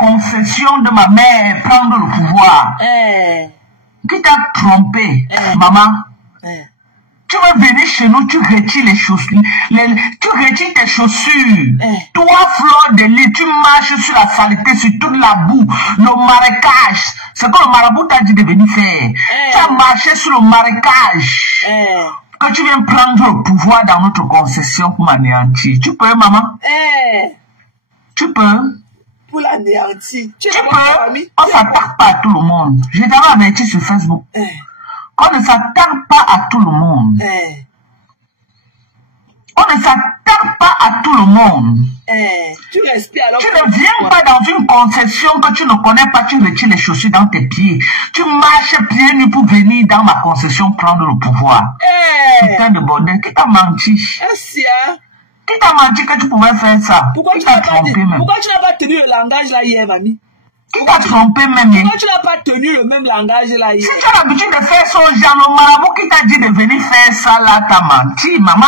concession de ma mère prendre le pouvoir. Qui t'a trompé, maman? Tu vas venir chez nous, tu retires les chaussures, tu retires tes chaussures. Toi, fleur de lait, tu marches sur la saleté, sur toute la boue, le marécage. C'est que le marabout t'a dit de venir faire. Tu as marché sur le marécage. Quand tu viens prendre le pouvoir dans notre concession pour m'anéantir, tu peux, maman? Tu peux? Pour l'anéantir. Tu peux? On ne s'attaque pas à tout le monde. Je t'avais averti sur Facebook. On ne s'attaque pas à tout le monde. On ne s'attaque pas à tout le monde. Tu respires alors. Tu ne viens pas dans une concession que tu ne connais pas, tu retires les chaussures dans tes pieds. Tu marches pieds nus pour venir dans ma concession prendre le pouvoir. Putain de bordel, qui t'a menti? Qui t'a menti que tu pouvais faire ça? Pourquoi tu n'as pas tenu le langage là hier, mamie? Qui t'a trompé même? Pourquoi tu n'as pas tenu le même langage là hier? Si tu as l'habitude de faire ça aux gens, le marabout qui t'a dit de venir faire ça là, t'as menti, maman.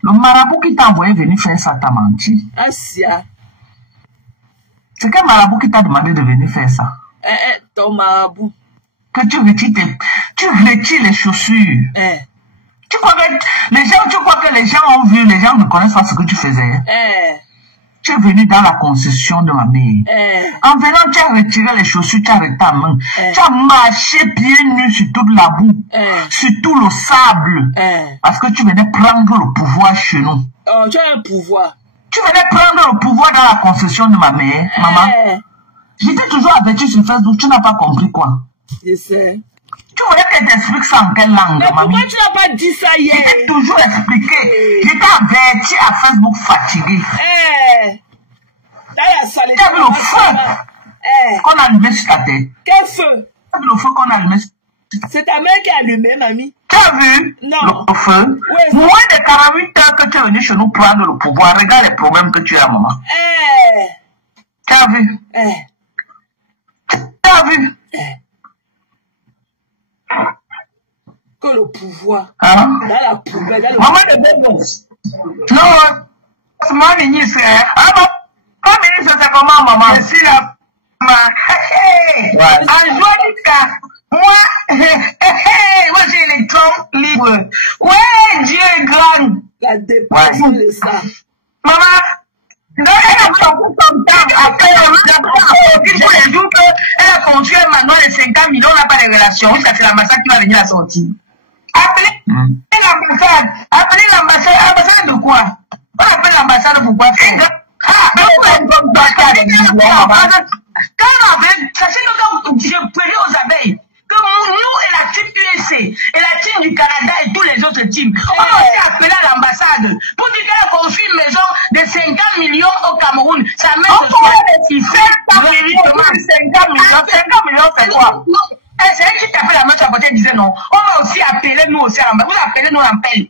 Le marabout qui t'a envoyé venir faire ça, t'as menti. C'est quel marabout qui t'a demandé de venir faire ça? Ton marabout. Que tu retires les chaussures. Tu crois que les gens ont vu, les gens ne connaissent pas ce que tu faisais? Tu es venu dans la concession de ma mère. En venant, tu as retiré les chaussures, tu as arrêté ta main. Tu as marché pieds nus sur toute la boue, sur tout le sable. Parce que tu venais prendre le pouvoir chez nous. Tu as un pouvoir. Tu venais prendre le pouvoir dans la concession de ma mère, maman. J'étais toujours averti sur Facebook, tu n'as pas compris quoi? Je sais. Tu voulais que je t'explique ça en quelle langue, mais mamie? Pourquoi tu n'as pas dit ça hier? Je t'ai toujours expliqué. Je t'ai averti à Facebook fatigué. Tu as vu le feu qu'on a allumé sur ta tête? Quel feu? Tu as vu le feu qu'on a allumé sur ta tête? C'est ta mère qui a allumé, mamie. Tu as vu le feu? Oui. Moins de 48 heures que tu es venu chez nous prendre le pouvoir. Regarde les problèmes que tu as, maman. Tu as vu? Tu as vu? Que le pouvoir. Hein? Dans la poubelle. Maman de bébé. Non, c'est moi ministre. Ah bon? Pas ministre, c'est comment, maman? Je suis là. En joie moi, moi j'ai les trompes libres. Ouais, Dieu est grand. La dépression de ça. Maman, après les jours qu'elle a conçu un manoir de 50 millions, on n'a pas de relation. Ça, c'est l'ambassade qui va venir la sortir. Appelez l'ambassade. Appelez l'ambassade. L'ambassade de quoi? On appelle l'ambassade pour quoi faire? Sachez que je prie aux abeilles que nous et la team USA et la team du Canada et tous les autres teams, on a aussi appelé à l'ambassade pour dire qu'elle a construit une maison de 50 millions au Cameroun. Ça met ce soir. 50 millions, c'est quoi? C'est elle qui tapait la main sur la côté et disait non. On va aussi appeler nous aussi à l'ambassade. Vous appelez nous, on appelle.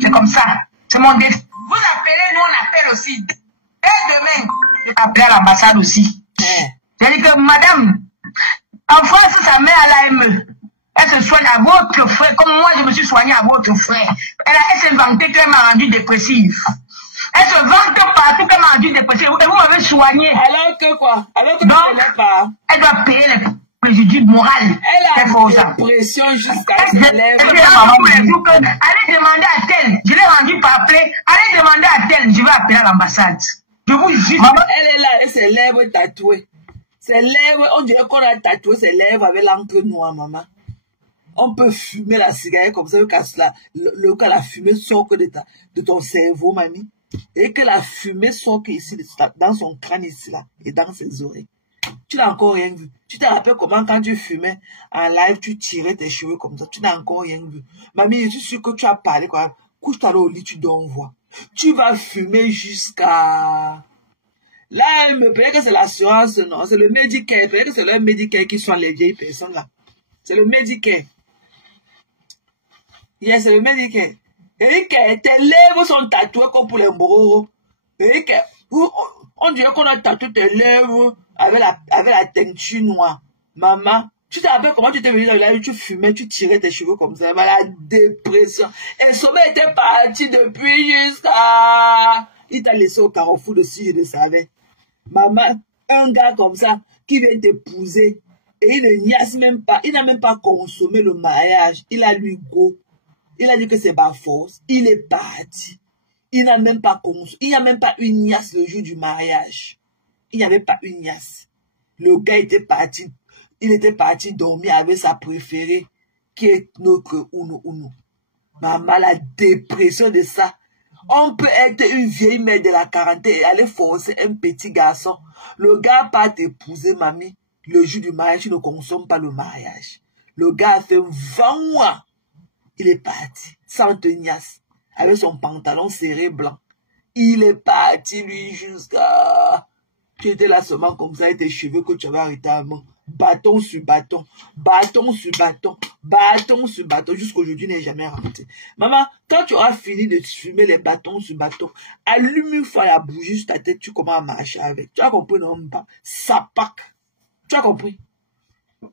C'est comme ça. C'est mon défi. Vous appelez nous, on appelle aussi. Et demain, je vais appeler à l'ambassade aussi. C'est-à-dire que madame, en France, sa mère à l'AME, elle se soigne à votre frère, comme moi je me suis soignée à votre frère. Elle s'est vantée qu'elle m'a rendu dépressive. Elle se vante partout qu'elle m'a rendu dépressive. Et vous m'avez soignée. Alors que quoi? Alors que donc, pas. Elle doit payer les préjudices moraux. Elle a une dépression jusqu'à ses lèvres. Allez demander à tel, je l'ai rendu par après, allez demander à tel, je vais appeler à l'ambassade. Je vous jure. Elle est là avec ses lèvres tatouées. Ses lèvres, on dirait qu'on a tatoué ses lèvres avec l'encre noire, maman. On peut fumer la cigarette comme ça, quand la fumée sort que de ton cerveau, mamie. Et que la fumée sort ici, dans son crâne ici, là, et dans ses oreilles. Tu n'as encore rien vu. Tu te rappelles comment quand tu fumais en live, tu tirais tes cheveux comme ça. Tu n'as encore rien vu. Mamie, je suis sûre que tu as parlé, quoi. Couche-toi au lit, tu dors, on voit. Tu vas fumer jusqu'à... Là, elle me paraît que c'est l'assurance, non, c'est le Medicare. Il paraît que c'est le Medicare qui sont les vieilles personnes là. C'est le Medicare. Yes, c'est le Medicare. Et que tes lèvres sont tatouées comme pour les moraux. Et que, on dirait qu'on a tatoué tes lèvres avec la teinture noire. Maman, tu te rappelles comment tu t'es venu dans la rue, tu fumais, tu tirais tes cheveux comme ça, la dépression. Et sommeil était parti depuis jusqu'à... Il t'a laissé au carrefour de si je le savais. Maman, Un gars comme ça qui vient t'épouser et il ne niaise même pas, il n'a même pas consommé le mariage. Il a lui go. Il a dit que c'est pas force. Il est parti. Il n'a même pas consommé. Il n'y a même pas une niasse le jour du mariage. Il n'y avait pas une niasse. Le gars était parti. Il était parti dormir avec sa préférée qui est notre Uno. Maman, la dépression de ça. On peut être une vieille mère de la quarantaine et aller forcer un petit garçon. Le gars part t'épouser, mamie. Le jour du mariage, tu ne consommes pas le mariage. Le gars a fait 20 mois. Il est parti, sans tenace, avec son pantalon serré blanc. Il est parti, lui, jusqu'à... Tu étais là seulement comme ça, avec tes cheveux que tu avais arrêté à main. Bâton sur bâton, bâton sur bâton, bâton sur bâton, jusqu'aujourd'hui n'est jamais rentré. Maman, quand tu auras fini de fumer les bâtons sur bâton, allume une fois la bougie sur ta tête, tu commences à marcher avec. Tu as compris, non, pas? Ça pack. Tu as compris?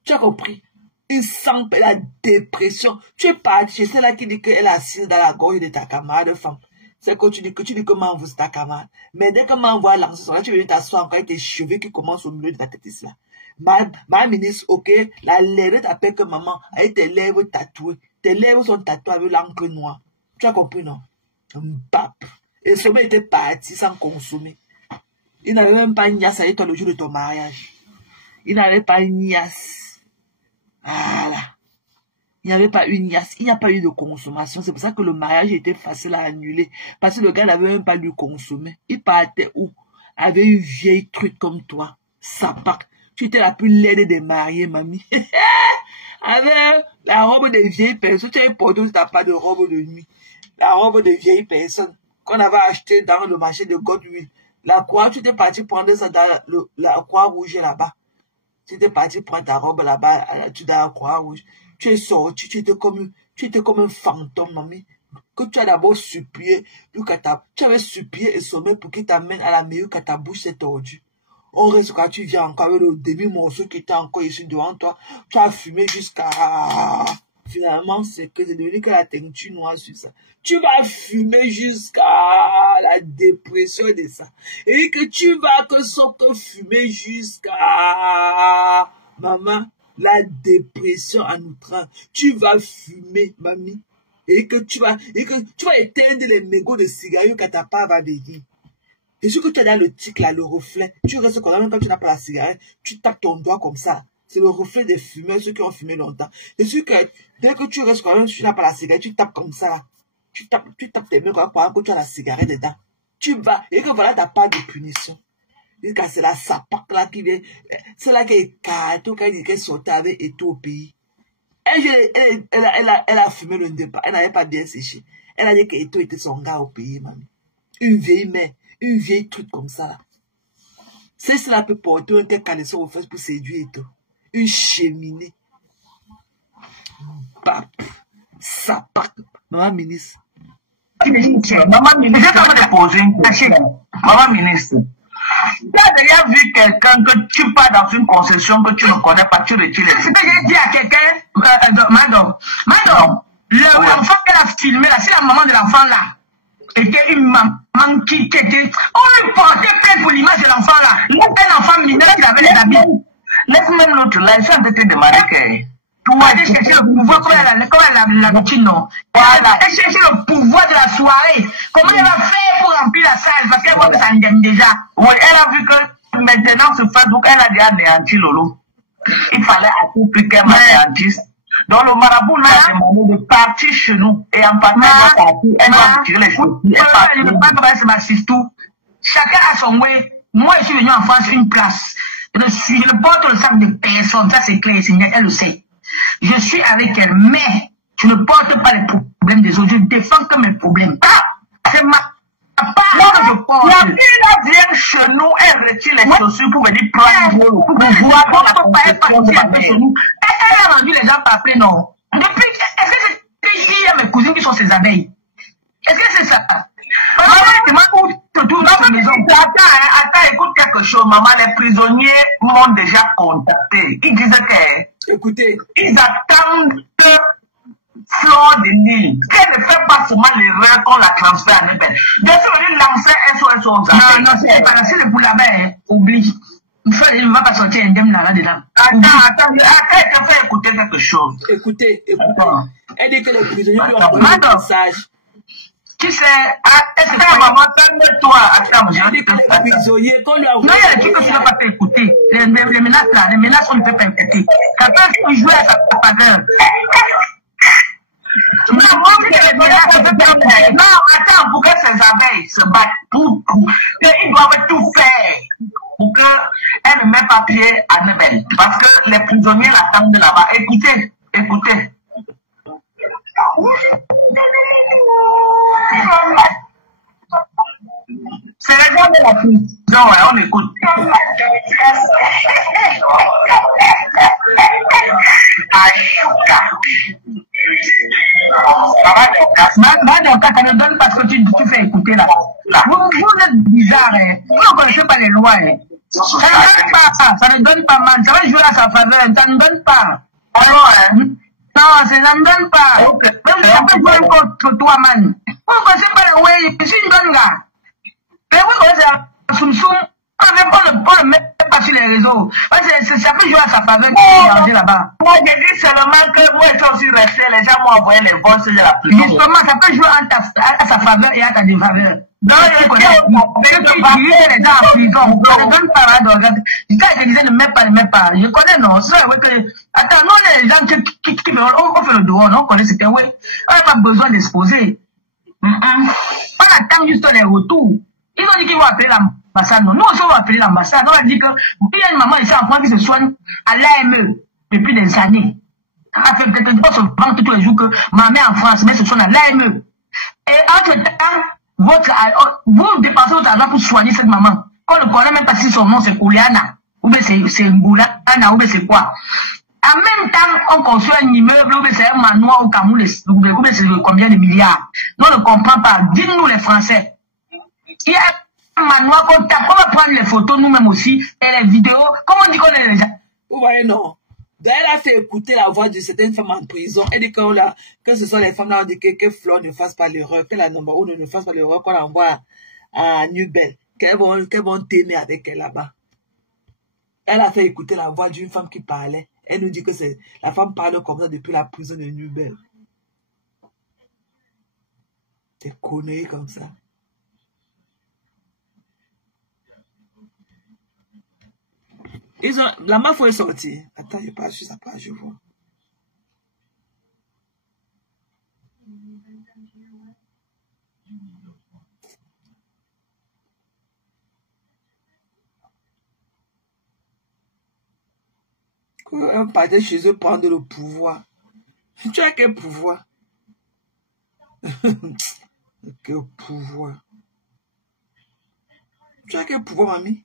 Tu as compris? Il sent la dépression. Tu es parti, c'est là qui dit qu'elle est assise dans la gorge de ta camarade femme. C'est que tu dis que m'envoie ta camarade. Mais dès que m'envoie lancer son là, tu veux t'asseoir encore avec tes cheveux qui commencent au milieu de ta tête ici là. Ma ministre, ok, la lèvre t'appelle que maman, avec tes lèvres tatouées. Tes lèvres sont tatouées avec l'encre noire. Tu as compris, non? Bap. Et ce mec était parti sans consommer. Il n'avait même pas une niasse avec toi le jour de ton mariage. Il n'avait pas une niasse. Voilà. Il n'y avait pas une niasse. Il n'y a pas eu de consommation. C'est pour ça que le mariage était facile à annuler. Parce que le gars n'avait même pas dû consommer. Il partait où? Avec une vieille truc comme toi. Sapac. Tu étais la plus laide des mariés, mamie. Avec la robe des vieilles personnes. Tu avais porté si tu n'as pas de robe de nuit. La robe des vieilles personnes qu'on avait acheté dans le marché de Godwin. La croix, tu étais parti prendre ça dans la croix rouge là-bas. Tu étais parti prendre ta robe là-bas, tu dans la croix rouge. Tu es sorti, tu étais comme un fantôme, mamie. Que tu as d'abord supplié, tu avais supplié et sommé pour qu'il t'amène à la meilleure que ta bouche s'est tordue. On reste quand tu viens encore avec le demi-morceau qui était encore ici devant toi. Tu as fumé jusqu'à... Finalement, c'est que c'est devenu que la teinture noire sur ça. Tu vas fumer jusqu'à la dépression de ça. Et que tu vas que fumer jusqu'à... Maman, la dépression en outrance. Tu vas fumer, mamie. Et que tu vas éteindre les mégots de cigarettes que ta part va venir. Et ce que tu as dans le tic là, le reflet, tu restes comme ça, même quand tu n'as pas la cigarette, tu tapes ton doigt comme ça. C'est le reflet des fumeurs, ceux qui ont fumé longtemps. Et ce que, dès que tu restes quand même, tu n'as pas la cigarette, tu tapes comme ça là. Tu tapes tes mains pendant que tu as la cigarette dedans. Tu vas, et que voilà ta part de punition. Et que c'est la sapac là qui vient, c'est là qui est carton, quand il est sorti avec et tout au pays. Elle a fumé le départ, elle n'avait pas bien séché. Elle a dit qu'Eto était son gars au pays, mamie. Une vieille mère, une vieille truc comme ça là. C'est cela peut porter un tel canesseur aux fesses pour séduire Eto. Une cheminée. Bap. Sapac. Maman ministre. Maman ministre, je vais te poser une question. Maman ministre, tu as déjà vu quelqu'un que tu pars dans une concession que tu ne connais pas, tu retires les... C'est que j'ai dit à quelqu'un, madame, l'enfant qu'elle a filmé là, c'est la maman de l'enfant là. Était une maman qui était... On lui portait plein pour l'image de l'enfant là. Un enfant mineur qui avait les habits. Laisse-moi l'autre là, je suis en train de te demander que... Pour aller chercher le pouvoir, comme l'habitude, non. Voilà, elle chercher le pouvoir de la soirée. Comment elle va faire pour remplir la salle? Parce qu'elle voit que ça en gagne déjà. Oui, elle a vu que maintenant sur Facebook, elle a déjà anéanti Lolo. Il fallait à tout prix qu'elle m'anéantisse. Donc le marabout lui a demandé de partir chez nous. Et en partant, elle doit retirer les choses. Je ne veux pas que c'est ma tout. Chacun a son way. Moi, je suis venu en France une place. Je ne porte le sac de personne. Ça, c'est clair, Seigneur, elle le sait. Je suis avec elle, mais je ne porte pas les problèmes des autres. Je défends que mes problèmes. C'est ma part que je porte. La fille vient chez nous, elle retire les chaussures pour venir prendre l'eau. Pour voir qu'on ne peut pas être partie chez nous. Elle a rendu les gens parler, non. Depuis, est-ce que c'est hier mes cousines qui sont ses abeilles? Est-ce que c'est ça? Maman, attends, écoute quelque chose, maman. Les prisonniers m'ont déjà contacté. Ils disaient que, écoutez, ils attendent que Flore de Nil, qu'elle ne fait pas seulement l'erreur qu'on la transfère à Nebel. De ce venir lancer SOS aux abeilles. Non, c'est pas là, c'est le bout là-bas, oublie. Il ne va pas sortir indemne là-dedans. Attends, il te fait écouter quelque chose. Écoutez. Elle dit que les prisonniers lui ont envoyé un message. Tu sais, est-ce que la maman calme-toi? Attends, j'ai dit que les prisonniers, quand lui a envoyé. Non, il y a des trucs que tu ne peux pas écouter. Les menaces là, les menaces, on ne peut pas écouter. Quelqu'un qui peut jouer à sa faveur. Non, attends, pour que ces abeilles se battent, ils doivent tout faire pour qu'elles ne mettent pas pied à Nebel. Parce que les prisonniers l'attendent de là-bas. Écoutez. C'est les gens de la prison, on écoute. Ça ne donne pas ce que tu fais écouter là. Vous êtes bizarre, hein. Vous ne connaissez pas les lois. Hein. Ça ne donne pas mal. Ça va jouer à sa faveur. Ça ne donne pas. Non, ça ne donne pas. Même si on peut jouer contre toi, man. Vous ne connaissez pas les lois. Je suis une bonne gars. Mais vous connaissez la soum-soum. On le met pas sur les réseaux. Ça peut jouer à sa faveur qui est là-bas. Moi, j'ai dit seulement que moi, je suis aussi resté. Les gens m'ont envoyé les voix de la prison. Justement, ça peut jouer à sa faveur et à ta défaveur. Donc, je connais les gens en prison. Ça ne donne pas là. Je disais ne mets pas. Je connais, non. Attends, nous, les gens qui on fait le dehors, on connaît ce que oui. On n'a pas besoin d'exposer. On attend juste les retours. Ils ont dit qu'ils vont appeler l'ambassade. Nous aussi, on va appeler l'ambassade. On a dit qu'il y a une maman ici en France qui se soigne à l'AME depuis des années. Elle a fait peut-être pas se vendre tous les jours que ma mère en France, mais se soigne à l'AME. Et entre-temps, vous dépensez votre argent pour soigner cette maman. On ne connaît même pas si son nom c'est Kouliana, ou bien c'est Ngoulana, ou bien c'est quoi. En même temps, on construit un immeuble, ou bien c'est un manoir au Cameroun, ou bien c'est combien de milliards. Nous on ne comprend pas. Dites-nous les Français. Il y a un manoir qu'on tape, on va prendre les photos nous-mêmes aussi, et les vidéos. Comment on dit qu'on est les gens? Vous voyez, non. Elle a fait écouter la voix de certaines femmes en prison. Elle dit que ce sont les femmes là, on dit que Flore ne fasse pas l'erreur, que la numéro 1 ne fasse pas l'erreur, qu'on envoie à Nubel, qu'elles vont t'aimer avec elle là-bas. Elle a fait écouter la voix d'une femme qui parlait. Elle nous dit que la femme parle comme ça depuis la prison de Nubel. Des conneries comme ça. La meuf est sortie. Attends, je passe sur sa page, je vois. Un parti chez eux prendre le pouvoir. Tu as quel pouvoir? Quel pouvoir? Tu as quel pouvoir, mamie?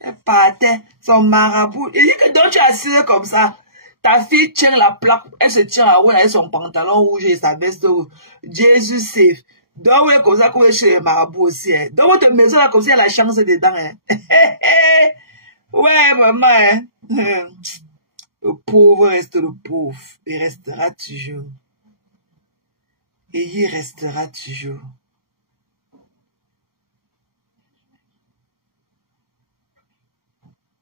Elle partait, son marabout. Il dit que donc tu es assise comme ça. Ta fille tient la plaque, elle se tient à haut avec son pantalon rouge et sa veste rouge. Jésus save. Donc, oui, comme ça, qu'on est chez le marabout aussi. Hein. Dans votre maison, là, comme si elle a la chance dedans. Hein. Ouais, maman. Hein. Le pauvre reste le pauvre. Il restera toujours. Et il restera toujours.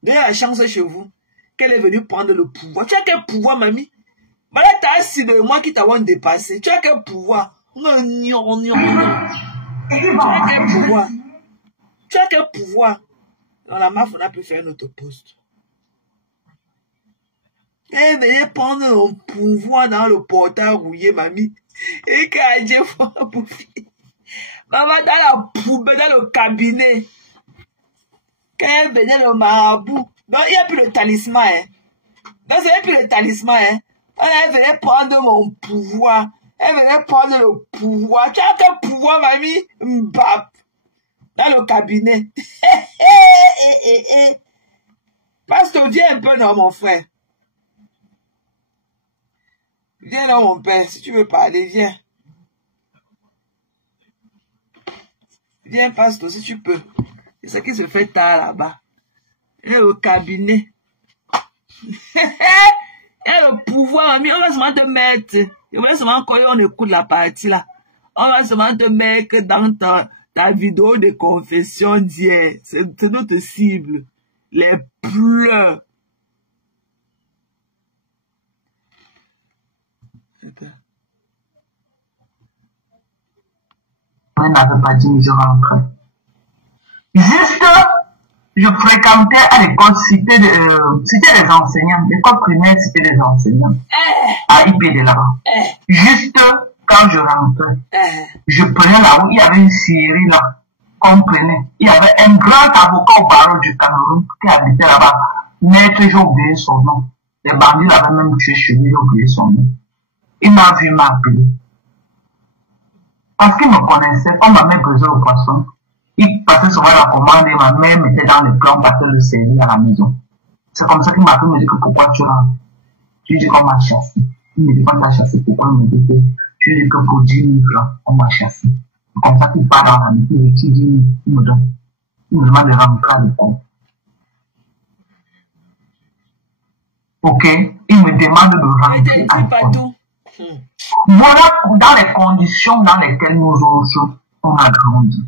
Vous avez la chance chez vous qu'elle est venue prendre le pouvoir. Tu as quel pouvoir, mamie? Voilà, tu as assis de moi qui t'avons dépassé. Tu as quel pouvoir? Tu as quel pouvoir? Tu as quel pouvoir? Dans la MAF, on a pu faire notre poste. Elle venait prendre le pouvoir dans le portail rouillé, mamie. Et quand Dieu faut bouffer. Maman, dans la poubelle, dans le cabinet. Quand elle venait le marabout, donc il n'y a plus le talisman. Hein. Donc il n'y a plus le talisman. Hein. Elle venait prendre mon pouvoir. Elle venait prendre le pouvoir. Tu as quel pouvoir, mamie? Mbap. Dans le cabinet. Pasteur, viens un peu, non, mon frère. Viens là, mon père. Si tu veux parler, viens. Viens, pasteur, si tu peux. C'est ce qui se fait tard là-bas. Et au cabinet. Et le pouvoir, on va seulement te mettre. On va seulement quand on écoute la partie là. On va seulement te mettre dans ta vidéo de confession d'hier. C'est notre cible. Les pleurs. On n'avait pas dit, je rentrais. Juste, je fréquentais à l'école, c'était des enseignants, l'école primaire, c'était des enseignants, à IP de là-bas. Juste, quand je rentrais, je prenais la route, il y avait une série là, qu'on prenait. Il y avait un grand avocat au barreau du Cameroun qui habitait là-bas. Maître, j'ai oublié son nom. Les bandits l'avaient même tué chez lui, j'ai oublié son nom. Il m'a vu m'appeler. Parce qu'il me connaissait, comme ma mère pesait au poisson, il passait souvent la commande et ma mère mettait dans le plan, passait le servir à la maison. C'est comme ça qu'il m'a appelé, me dit que pourquoi tu rentres. Je lui dis qu'on m'a chassé. Il me dit qu'on t'a chassé, pourquoi il me dit que je lui dis que pour 10 000 francs, on m'a chassé. C'est comme ça qu'il part dans la maison, il dit 10 000, il me donne. Il me demande de rentrer à l'école. Ok, il me demande de rentrer à l'école. Voilà dans les conditions dans lesquelles nous autres, on a grandi.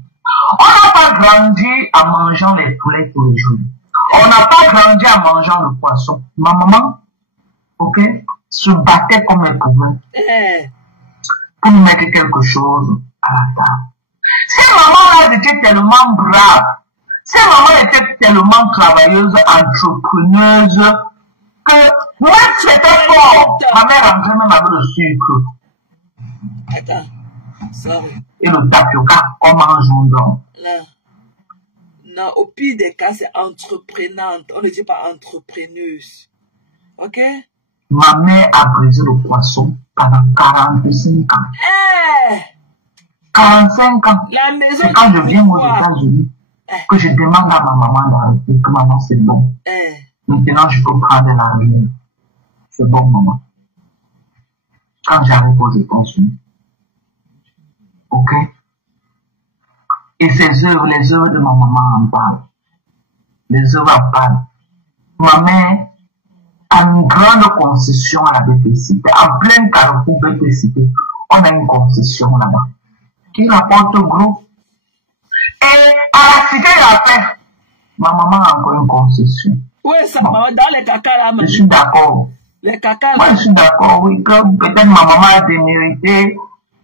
On n'a pas grandi en mangeant les poulets tous les jours. On n'a pas grandi en mangeant le poisson. Ma maman, ok, se battait comme elle pouvait pour nous mettre quelque chose à la table. Ces mamans-là étaient tellement braves, ces mamans étaient tellement travailleuses, entrepreneuses, que même si c'était fort, ma mère rentrait même avec le sucre. Attends, sorry. Et le tapioca, on mange donc. Non, au pire des cas, c'est entreprenante. On ne dit pas entrepreneuse. Ok? Ma mère a brisé le poisson pendant 45 ans. 45 ans. La maison. C'est quand je viens aux États-Unis que je demande à ma maman d'arrêter, que maman c'est bon. Maintenant, je peux prendre la relève. C'est bon, maman. Quand j'arrive aux États-Unis. Ok? Et ces œuvres, les œuvres de ma maman en parlent. Les œuvres en parlent. Ma mère a une grande concession à la BPCT. En plein carrefour BPCT, on a une concession là-bas. Qui rapporte gros. Et à la cité de la paix, ma maman a encore une concession. Oui, ça, dans les caca là. Je suis d'accord. Les caca là. Moi, je suis d'accord, oui, que peut-être ma maman a démérité.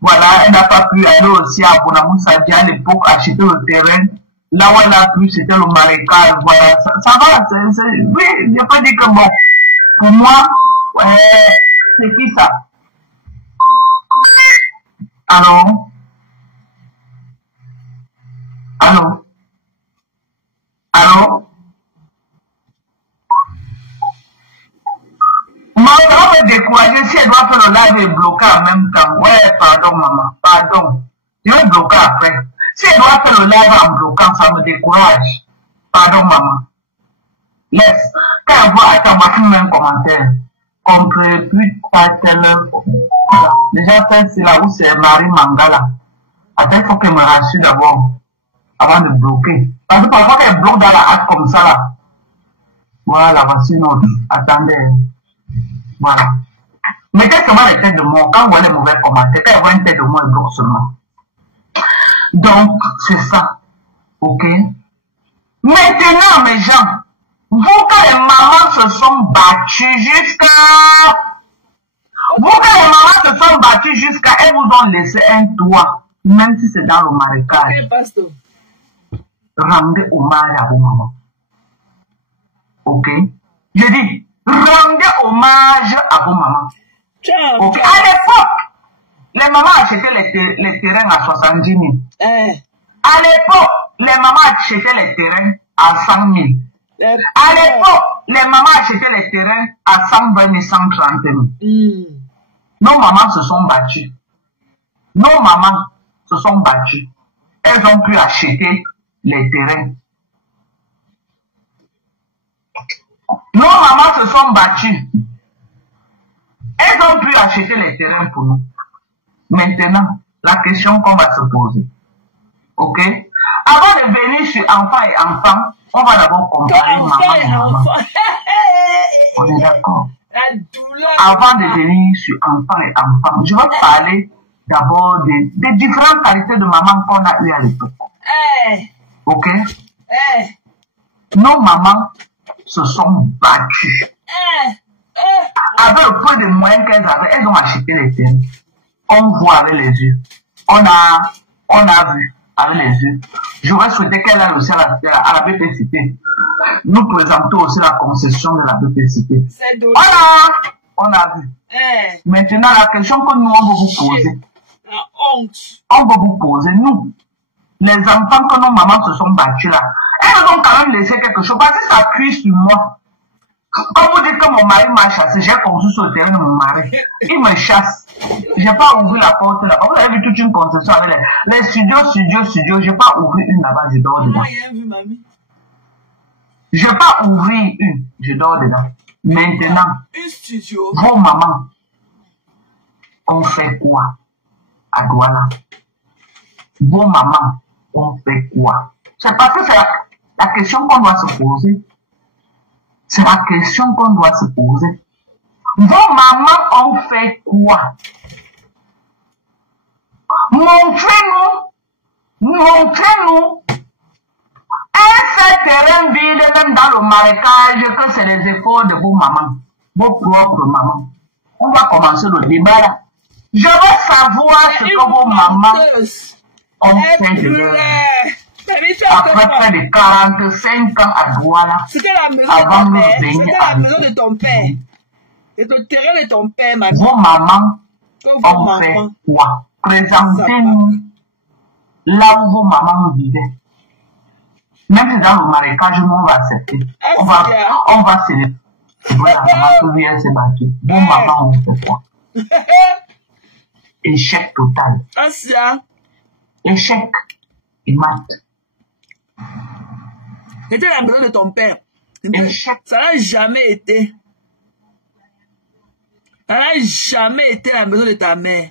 Voilà, elle n'a pas pu aller aussi à Bonamoussadi à l'époque acheter le terrain. Là où elle a pu, c'était le marécage. Voilà, ça va, oui, je ne pas dire que bon. Pour moi, c'est qui ça? Allô? Allô? Allô? Maman va me décourager si elle doit faire le live et bloquer en même temps. Ouais, pardon, maman, pardon. Je vais bloquer après. Si elle doit faire le live en bloquant, ça me décourage. Pardon, maman. Laisse. Quand elle voit, attends, ma fille un commentaire. On peut plus faire tel. Déjà, c'est là où c'est Marie Mangala. Attends, il faut qu'elle me rassure d'abord. Avant de bloquer. Parce que parfois, elle bloque dans la hâte comme ça, là. Voilà, voici notre. Attendez. Voilà. Mettez seulement les têtes de mots. Quand vous voyez les mauvais commentaires, quand vous voyez une tête de mots, elle bloque seulement. Donc, c'est ça. Ok? Maintenant, mes gens, vous que les mamans se sont battues jusqu'à... Vous que les mamans se sont battues jusqu'à... Elles vous ont laissé un toit, même si c'est dans le marécage. Ok, pasteur. Rendez hommage à vos mamans. Ok? Je dis, rendez hommage à vos mamans. Okay. À l'époque, les mamans achetaient les terrains à 70 000. À l'époque, les mamans achetaient les terrains à 100 000. À l'époque, les mamans achetaient les terrains à 120 000, 130 000. Nos mamans se sont battues. Nos mamans se sont battues. Elles ont pu acheter les terrains. Nos mamans se sont battues. Elles ont pu acheter les terrains pour nous. Maintenant, la question qu'on va se poser. Ok? Avant de venir sur enfant et enfant, on va d'abord comparer maman et maman. On est d'accord? Avant de venir sur enfant et enfant, je vais parler d'abord des différentes qualités de maman qu'on a eues à l'époque. Ok? Nos mamans se sont battues. Avec le peu de moyens qu'elles avaient, elles ont acheté les terres. On voit avec les yeux. On a vu avec les yeux. J'aurais souhaité qu'elle aille aussi à la BPCT. Nous présentons aussi la concession de la BPCT. On a vu. Maintenant, la question que nous, on va vous poser. La honte. On va vous poser, nous, les enfants que nos mamans se sont battus là, elles ont quand même laissé quelque chose, parce que ça appuie sur moi. Quand vous dites que mon mari m'a chassé, j'ai conçu sur le terrain de mon mari. Il me chasse. J'ai pas ouvert la porte là-bas. Vous avez vu toute une concession avec les studios. J'ai pas ouvert une là-bas, je dors dedans. Je vais pas ouvrir une, je dors dedans. Maintenant, vos mamans ont fait quoi à Douala? Vos mamans ont fait quoi? C'est parce que c'est la question qu'on doit se poser. C'est la question qu'on doit se poser. Vos mamans ont fait quoi? Montrez-nous. Un seul terrain vide, même dans le marécage, que c'est les efforts de vos mamans, vos propres mamans. On va commencer le débat là. Je veux savoir ce que vos mamans ont fait de leur. Après près de 45 ans à Douala, c'était la maison avant de venir. C'était la maison de ton père. Et le terrain de ton père, maman. Vos mamans ont fait quoi? Présentez-nous là où vos mamans vivaient. Même si dans le marécage, nous on va accepter. On va célébrer. Voilà, maman que lui elle s'est battue. Vos mamans ont fait quoi? Échec total. Échec et mat. C'était la maison de ton père. Échec. Ça n'a jamais été. Ça n'a jamais été la maison de ta mère.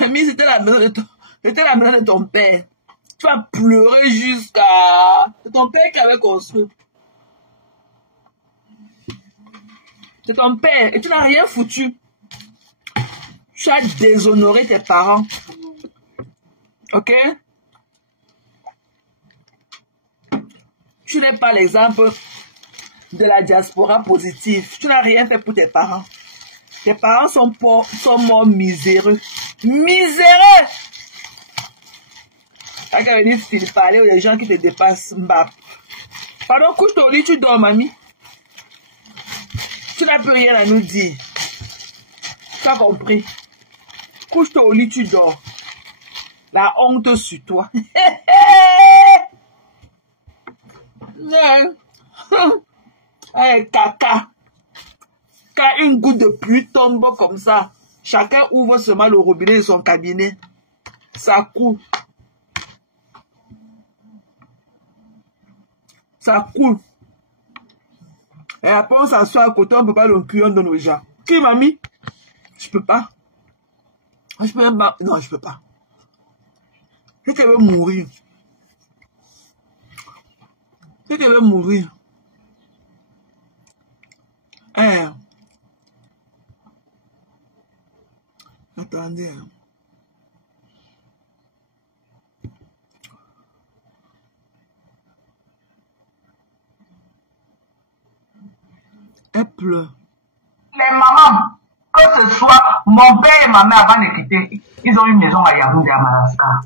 Mais c'était la maison de ton père. Tu vas pleurer jusqu'à... C'est ton père qui avait construit. C'est ton père. Et tu n'as rien foutu. Tu as déshonoré tes parents. Ok? Tu n'es pas l'exemple de la diaspora positive. Tu n'as rien fait pour tes parents. Tes parents sont morts miséreux. Miséreux! Quand on dit qu'il parlait aux gens qui te dépassent, mbap. Pardon, couche-toi au lit, tu dors, mamie. Tu n'as plus rien à nous dire. Tu as compris? Couche-toi au lit, tu dors. La honte sur toi. Caca. Quand une goutte de pluie tombe comme ça, chacun ouvre seulement le robinet de son cabinet. Ça coule. Ça coule. Et après, on s'assoit à côté, on ne peut pas le cuire, on donne aux gens. Qui, mamie? Je peux pas. Je peux même pas. Non, je peux pas. Si tu veux mourir. Si tu veux mourir. Attendez. Elle pleure. Les mamans, que ce soit mon père et ma mère avant de quitter, ils ont une maison à Yaoundé, à Madagascar.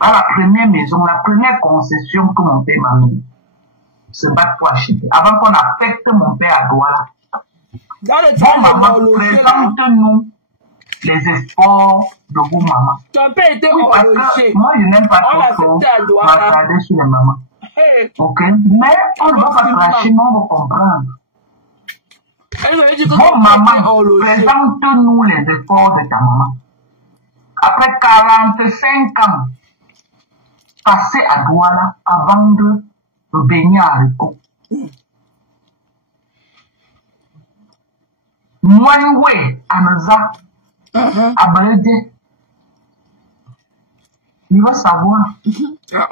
À la première maison, la première concession que mon père m'a mis, se battre pour acheter. Avant qu'on affecte mon père à Douala. Bon maman, présente-nous les efforts de vos mamans. Ton père était horloger. Moi, je n'aime pas trop m'attarder sur les mamans. Ok? Mais on ne va pas cracher, mais on va comprendre. Vos mamans, présente-nous les efforts de ta maman. Après 45 ans passés à Douala avant de venir à Rico. Mouenwe, Anaza, Abrede. Il va savoir. Tu as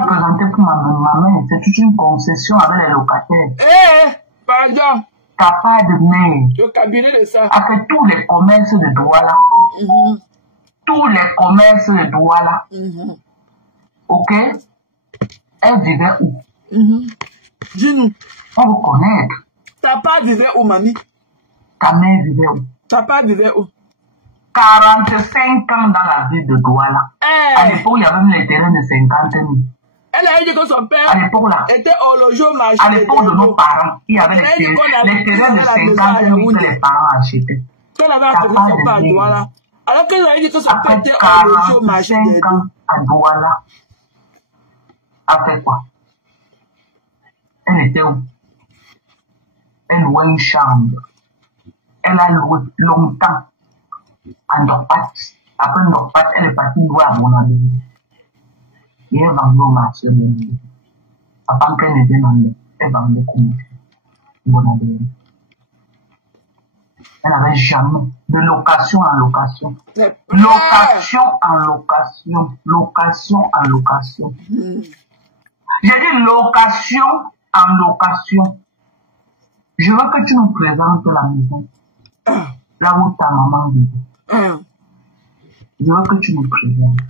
présenté pour ma mère, c'est toute une concession avec les locataires. Pardon. Papa de mère. Le cabinet de ça. Après tous les commerces de Douala, tous les commerces de Douala. Ok? Elle vivait où? Dis-nous. On veut connaître. Ta part vivait où, mamie? Ta mère vivait où? Ta part vivait où? 45 ans dans la ville de Douala. À l'époque, il y avait même les terrains de 50 000. Elle a dit que son père était horloger au marché. À l'époque de nos parents, il y avait les terrains de 50 000 que les parents achetaient. Elle avait acheté son père à Douala. Alors qu'elle a dit que son père était horloger au marché. 45 ans à Douala. A fait quoi? Elle était où? Elle louait une chambre. Elle a loué longtemps à Ndokpat. Après Ndokpat, elle est partie louer à Bonadé. Et elle vendait au marché de Bonadé. Avant qu'elle ne vienne, elle vendait comme Bonadé. Elle n'avait jamais de location en location. Location en location. Location en location. J'ai dit location en location. Je veux que tu nous présentes la maison. Là où ta maman vit. Je veux que tu nous présentes.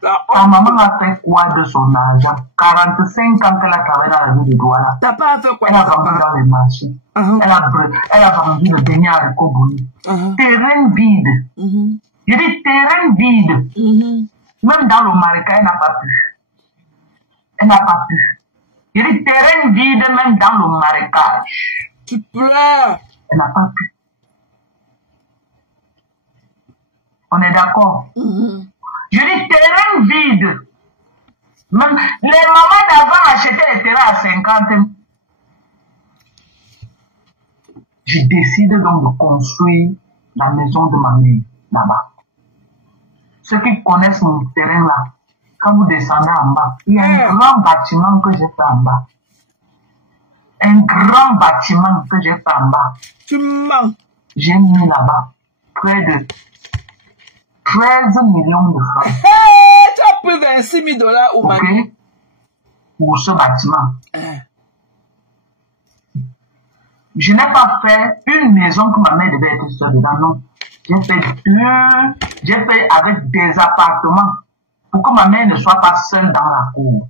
Ta maman a fait quoi de son argent? 45 ans qu'elle a travaillé dans la ville de Douala. T'as pas fait quoi? Elle a vendu dans les marchés. Elle a vendu le beignet à Kobouni. Terrain vide. Je dis terrain vide. Même dans le marécage, elle n'a pas pu. Elle n'a pas pu. Je dis terrain vide même dans le marécage. Tu pleures. Elle n'a pas pu. On est d'accord? Je dis terrain vide. Même les mamans d'avant achetaient les terrains à 50 000. Je décide donc de construire la maison de ma mère là-bas. Ceux qui connaissent mon terrain là, quand vous descendez en bas, il y a un grand bâtiment que j'ai fait en bas. Un grand bâtiment que j'ai fait en bas. Tu mens. J'ai mis là-bas près de 13 millions de francs. Tu as pris 26 000 $ au Mali. Pour ce bâtiment. Je n'ai pas fait une maison que ma mère devait être seule dedans, non. J'ai fait avec des appartements pour que ma mère ne soit pas seule dans la cour.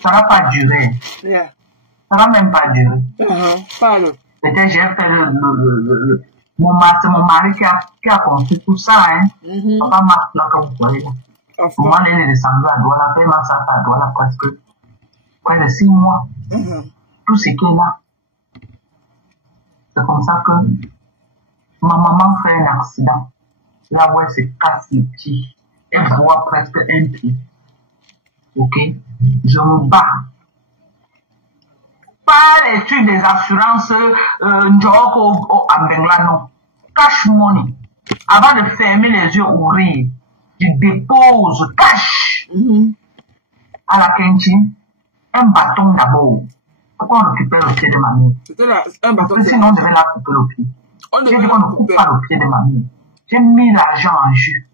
Ça va pas durer. Ça va même pas durer. Peut-être j'ai fait mon mari qui a construit tout ça, hein. Papa m'a là comme vous voyez là. Moi, elle est descendue à Douala, paye ma sac à Douala presque près de 6 mois. Tout ce qui est là. C'est comme ça que ma maman fait un accident. Là où elle se casse les pieds. Elle voit presque un pied. Ok? Je me bats. Pas les trucs des assurances Njoko au Ambengla, non. Cash money. Avant de fermer les yeux, ouvrir, je dépose cash à la Kenchi un bâton d'abord. Pourquoi on récupère le pied de ma mère? Parce que sinon on devait la couper le pied. J'ai dit qu'on ne coupe pas le pied de ma mère. J'ai mis l'argent en jus.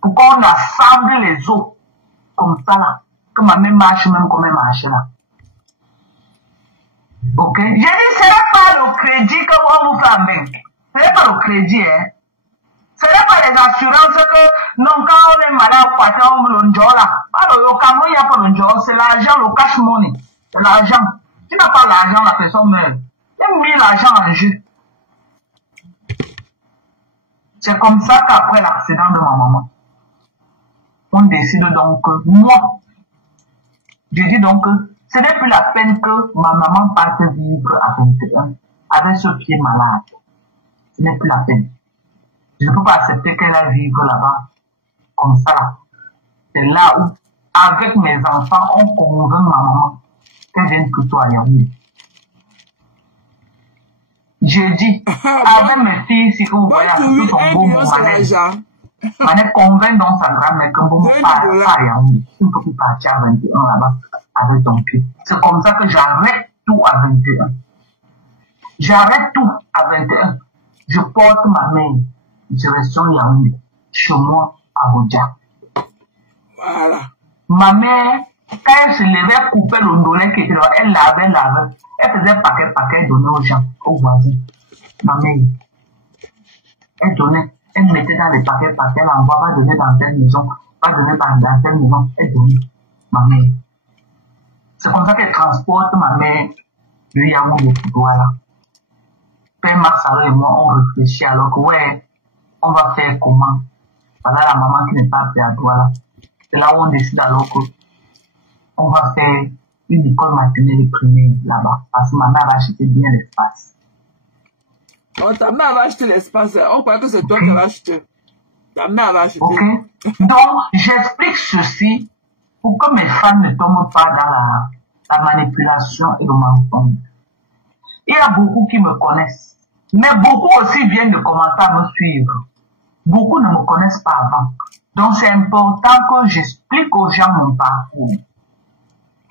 Pourquoi on assemble les os comme ça là? Que ma mère marche même comme elle marche là. Ok? J'ai dit, ce n'est pas le crédit que on vous fait en main. Ce n'est pas le crédit, hein. Ce n'est pas les assurances que, non, quand on est malade, on veut le là. Alors, au Cameroun, il n'y a pas le c'est l'argent, le cash money. C'est l'argent. Tu n'as pas l'argent, la personne meurt. J'ai mis l'argent en jeu. C'est comme ça qu'après l'accident de ma maman, on décide donc que moi, je dis donc que ce n'est plus la peine que ma maman parte vivre à 21 avec ce pied malade. Ce n'est plus la peine. Je ne peux pas accepter qu'elle aille vivre là-bas comme ça. C'est là où, avec mes enfants, on convainc ma maman qu'elle vienne plutôt à Yaoundé. Je dis, avec mes filles, si vous voyez, tout son beau Manette convainc donc sa grand-mère que bon, pas à Yaoundé. Il ne faut plus partir à 21 là-bas avec ton pied. C'est comme ça que j'arrête tout à 21. J'arrête tout à 21. Je porte ma main. Direction Yaoundé. Chez moi, à Bodja. Voilà. Ma mère, quand elle se levait, coupait le dollar qui était là, elle lavait. Elle faisait paquet, donner aux gens, aux voisins. Ma mère, elle donnait, elle mettait dans les paquets, elle envoie, va donner dans telle maison, va donner dans telle maison, elle donnait. Ma mère. C'est comme ça qu'elle transporte ma mère de Yaoundé pour Douala. Père Marcelo et moi, on réfléchit alors que ouais, on va faire comment? Voilà la maman qui n'est pas prête à Douala. C'est là où on décide alors que on va faire une école maternelle et primaire là-bas. Parce que ma mère va acheter bien l'espace. Oh, ta mère va acheter l'espace. On croit que c'est toi qui vas acheter. Ta mère va acheter. Ok. Donc, j'explique ceci pour que mes fans ne tombent pas dans la manipulation et le mensonge. Il y a beaucoup qui me connaissent. Mais beaucoup aussi viennent de commencer à me suivre. Beaucoup ne me connaissent pas avant. Donc, c'est important que j'explique aux gens mon parcours.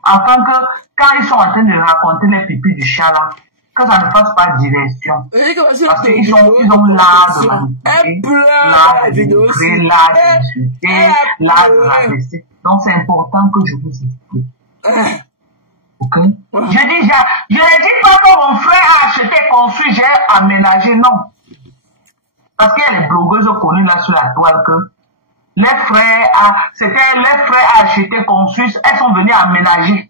Afin que, quand ils sont en train de raconter les pipis du chat là, que ça ne fasse pas diversion. Parce qu'ils ont l'art de manipuler, l'art de montrer, l'art d'insulter, l'art de rabaisser. Donc, c'est important que je vous explique. Ok? Je ne dis pas que mon frère a acheté, construit, j'ai aménagé, non. Parce qu'il y a les blogueuses connues là sur la toile que les frères a acheté, construit, elles sont venues aménager.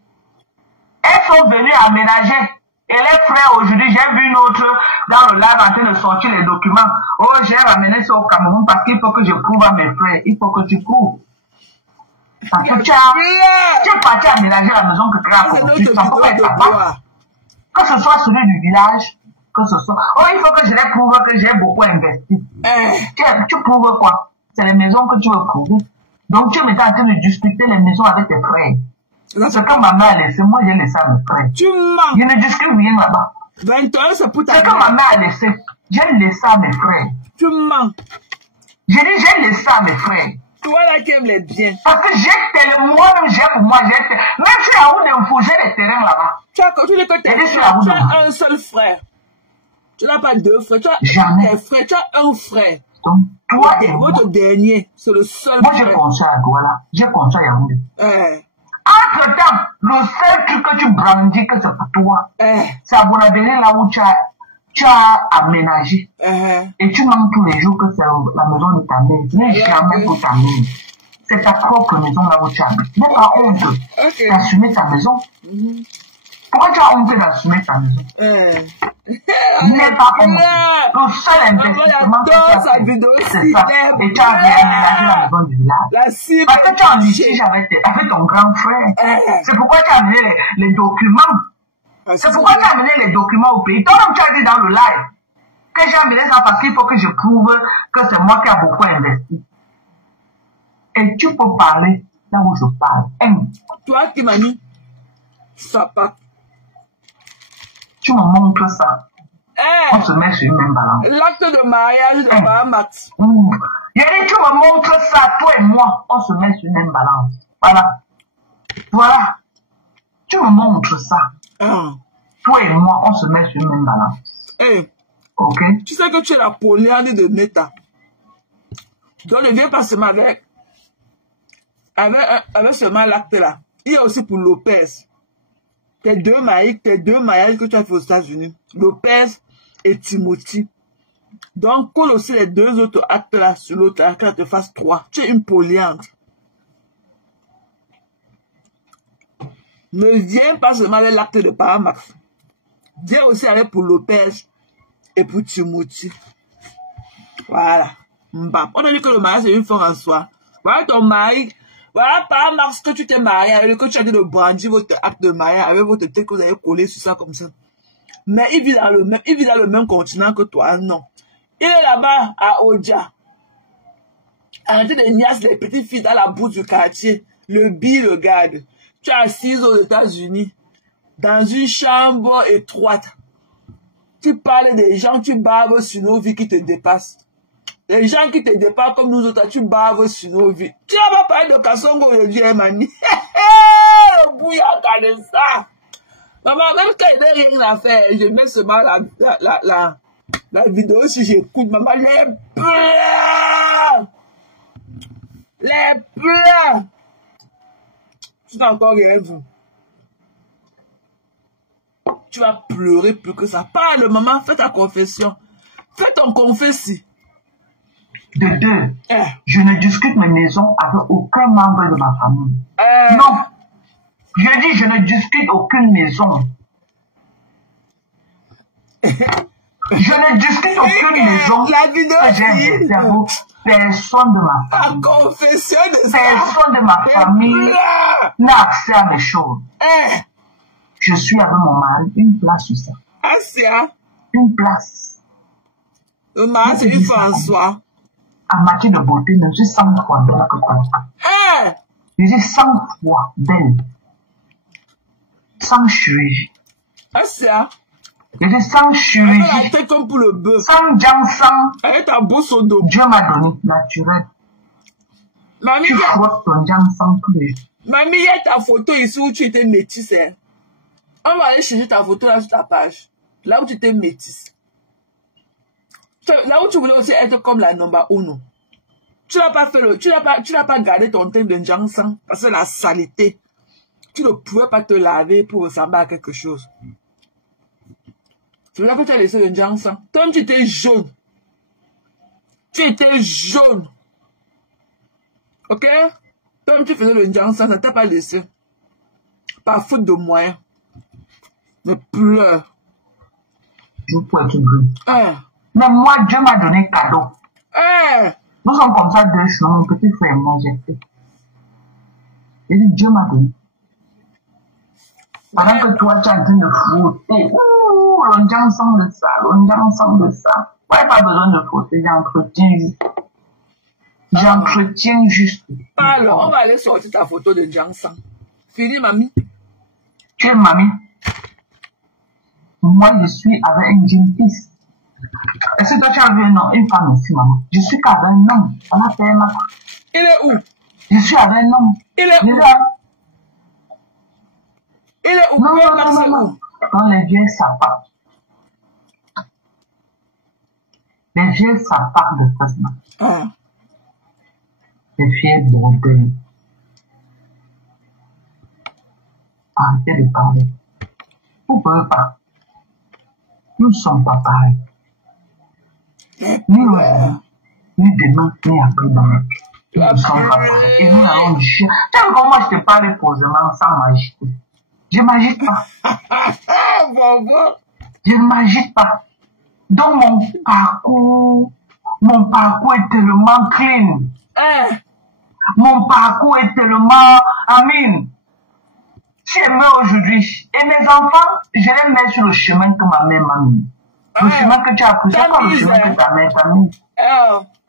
Elles sont venues aménager. Et les frères, aujourd'hui, j'ai vu une autre dans le live en train de sortir les documents. Oh, j'ai ramené ça au Cameroun parce qu'il faut que je prouve à mes frères. Il faut que tu prouves. Parce que tu es parti aménager la maison que tu as construite. Ça peut être là-bas. Que ce soit celui du village, que ce soit... Oh, il faut que je les prouve que j'ai beaucoup investi. Tu prouves quoi? C'est les maisons que tu veux prouver. Donc, tu es maintenant en train de discuter les maisons avec tes frères. Ce que ma mère a laissé, moi j'ai laissé à mes frères. Tu mens. Je ne discute rien là-bas. 20 ans, c'est pour ta mère. Ce que ma mère a laissé, j'ai laissé à mes frères. Tu mens. Je dis, j'ai laissé à mes frères. Toi là qui aimes les biens. Parce que j'ai tellement, moi-même j'ai pour moi, même si à où il faut, j'ai des terrains là-bas. Tu dis que tu as un seul frère. Tu n'as pas deux frères. Tu as jamais. Des frères. Tu as un frère. Donc, toi et votre dernier, c'est le seul moi, frère. Moi, j'ai construit à Douala. J'ai construit à Yaoundé. Entre-temps, le seul truc que tu brandis que c'est pour toi, c'est à Bonadélé là où tu as aménagé. Et tu manques tous les jours que c'est la maison de ta mère. Mais jamais pour ta mère. C'est ta propre maison là où tu habites. N'aie pas honte d'assumer ta maison. Pourquoi tu as honte d'assumer ta maison? N'aie pas honte. Le seul investissement que tu as fait, c'est ça. Et tu as aménagé la maison du village. Parce que tu as en litige avec ton grand frère. C'est pourquoi tu as amené les documents. C'est pourquoi tu as amené les documents au pays. Toi-même, tu as dit dans le live que j'ai amené ça parce qu'il faut que je prouve que c'est moi qui ai beaucoup investi. Et tu peux parler là où je parle. Toi qui m'as dit, ça pas. Tu me montres ça. On se met sur une même balance. L'acte de mariage de Bahamax. Je dis, tu me montres ça, toi et moi, on se met sur une même balance. Voilà. Voilà. Tu me montres ça. Toi et moi, on se met sur une même balance. Ok? Tu sais que tu es la Poliane de Neta. Donc, ne viens pas seulement avec seulement l'acte là. Il y a aussi pour Lopez. Tes deux mariages que tu as fait aux États-Unis. Lopez et Timothy. Donc, colle aussi les deux autres actes là sur l'autre, quand tu te fasses 3. Tu es une poliante. Ne viens pas seulement avec l'acte de Bahamax. Viens aussi avec pour Lopez et pour Timothy. Voilà. Mbap. On a dit que le mariage c'est une fin en soi. Voilà ton mari. Voilà Bahamax que tu t'es marié avec, que tu as dit de brandir votre acte de mariage avec votre tête que vous avez collé sur ça comme ça. Mais il vit dans le même continent que toi, non. Il est là-bas à Oja. Arrêtez de niasse les petites filles dans la boue du quartier. Le le garde. Tu es assise aux États-Unis, dans une chambre étroite. Tu parles des gens, tu baves sur nos vies qui te dépassent. Les gens qui te dépassent comme nous autres, tu baves sur nos vies. Tu n'as pas parlé de Kassongo aujourd'hui, Mani. Le bouillard de ça. Maman, même quand il n'y a rien à faire, je mets seulement la vidéo si j'écoute. Maman, les pleurs. Les pleurs. Tu n'as encore rien vu. Tu vas pleurer plus que ça. Parle, maman, fais ta confession. Fais ton confession. De deux, je ne discute mes maisons avec aucun membre de ma famille. Non. Je dis, je ne discute aucune maison. Je ne discute aucune maison. La vidéo que j'ai investi à vous. Personne de ma famille. La confession de ça. Personne de ma famille n'a accès à mes choses. Je suis avec mon mari, une place sur ça. Asia. Une place. Le mari, c'est une fois en soi. En matière de beauté, je suis 100 fois belle que toi. Je suis 100 fois belle. Sans chirurgie. Asia. Je suis sans chirurgie. La comme pour le bœuf. Sans ginseng. Avec ta bosse au dos. Dieu m'a donné naturel. Mamie, tu frottes ton ginseng tous les jours. Mamie, il y a ta photo ici où tu étais métisse. Hein. On va aller chercher ta photo là sur ta page. Là où tu étais métisse. Là où tu voulais aussi être comme la number 1. Tu n'as pas fait tu n'as pas gardé ton teint de ginseng parce que la saleté. Tu ne pouvais pas te laver pour ressembler à quelque chose. C'est là que tu as laissé le ginseng. Toi, tu étais jaune. Tu étais jaune. Ok? Toi, tu faisais le ginseng, ça ne t'a pas laissé. Par faute de moyens. Mais pleure. Je peux être brûlé. Mais moi, Dieu m'a donné cadeau. Nous sommes comme ça deux chemins, mon petit frère et moi, j'ai fait. Et Dieu m'a donné. Pendant que toi, tu es en train de frotter. Le ginseng de ça, le ginseng de ça. Ouais, pas besoin de frotter, j'entretiens juste. J'entretiens juste. Alors, on va aller sortir ta photo de ginseng. Fini, mamie. Tu es mamie. Moi, je suis avec un jeune fils. Est-ce que toi, tu as vu un homme, une femme ici, maman? Je suis qu'avec un homme. On a fait ma. Il est où? Je suis avec un homme. Il est où? Il est où? Non. Dans les vieilles sapins. Les vieilles sapins de Tasman. Les vieilles bordées. Arrêtez de parler. Vous ne pouvez pas. Nous ne sommes pas pareils. Ni aujourd'hui, ni demain, ni après-demain. Nous ne sommes pas pareils. Et nous allons dire, tant que moi je te parle posément sans m'agiter. Je ne m'agite pas. Je ne m'agite pas. Donc mon parcours est tellement clean. Mon parcours est tellement amin. Si je meurs aujourd'hui, et mes enfants, je les mets sur le chemin que ma mère m'a mis. Le chemin que tu as pris, c'est pas le chemin que ta mère t'a mis.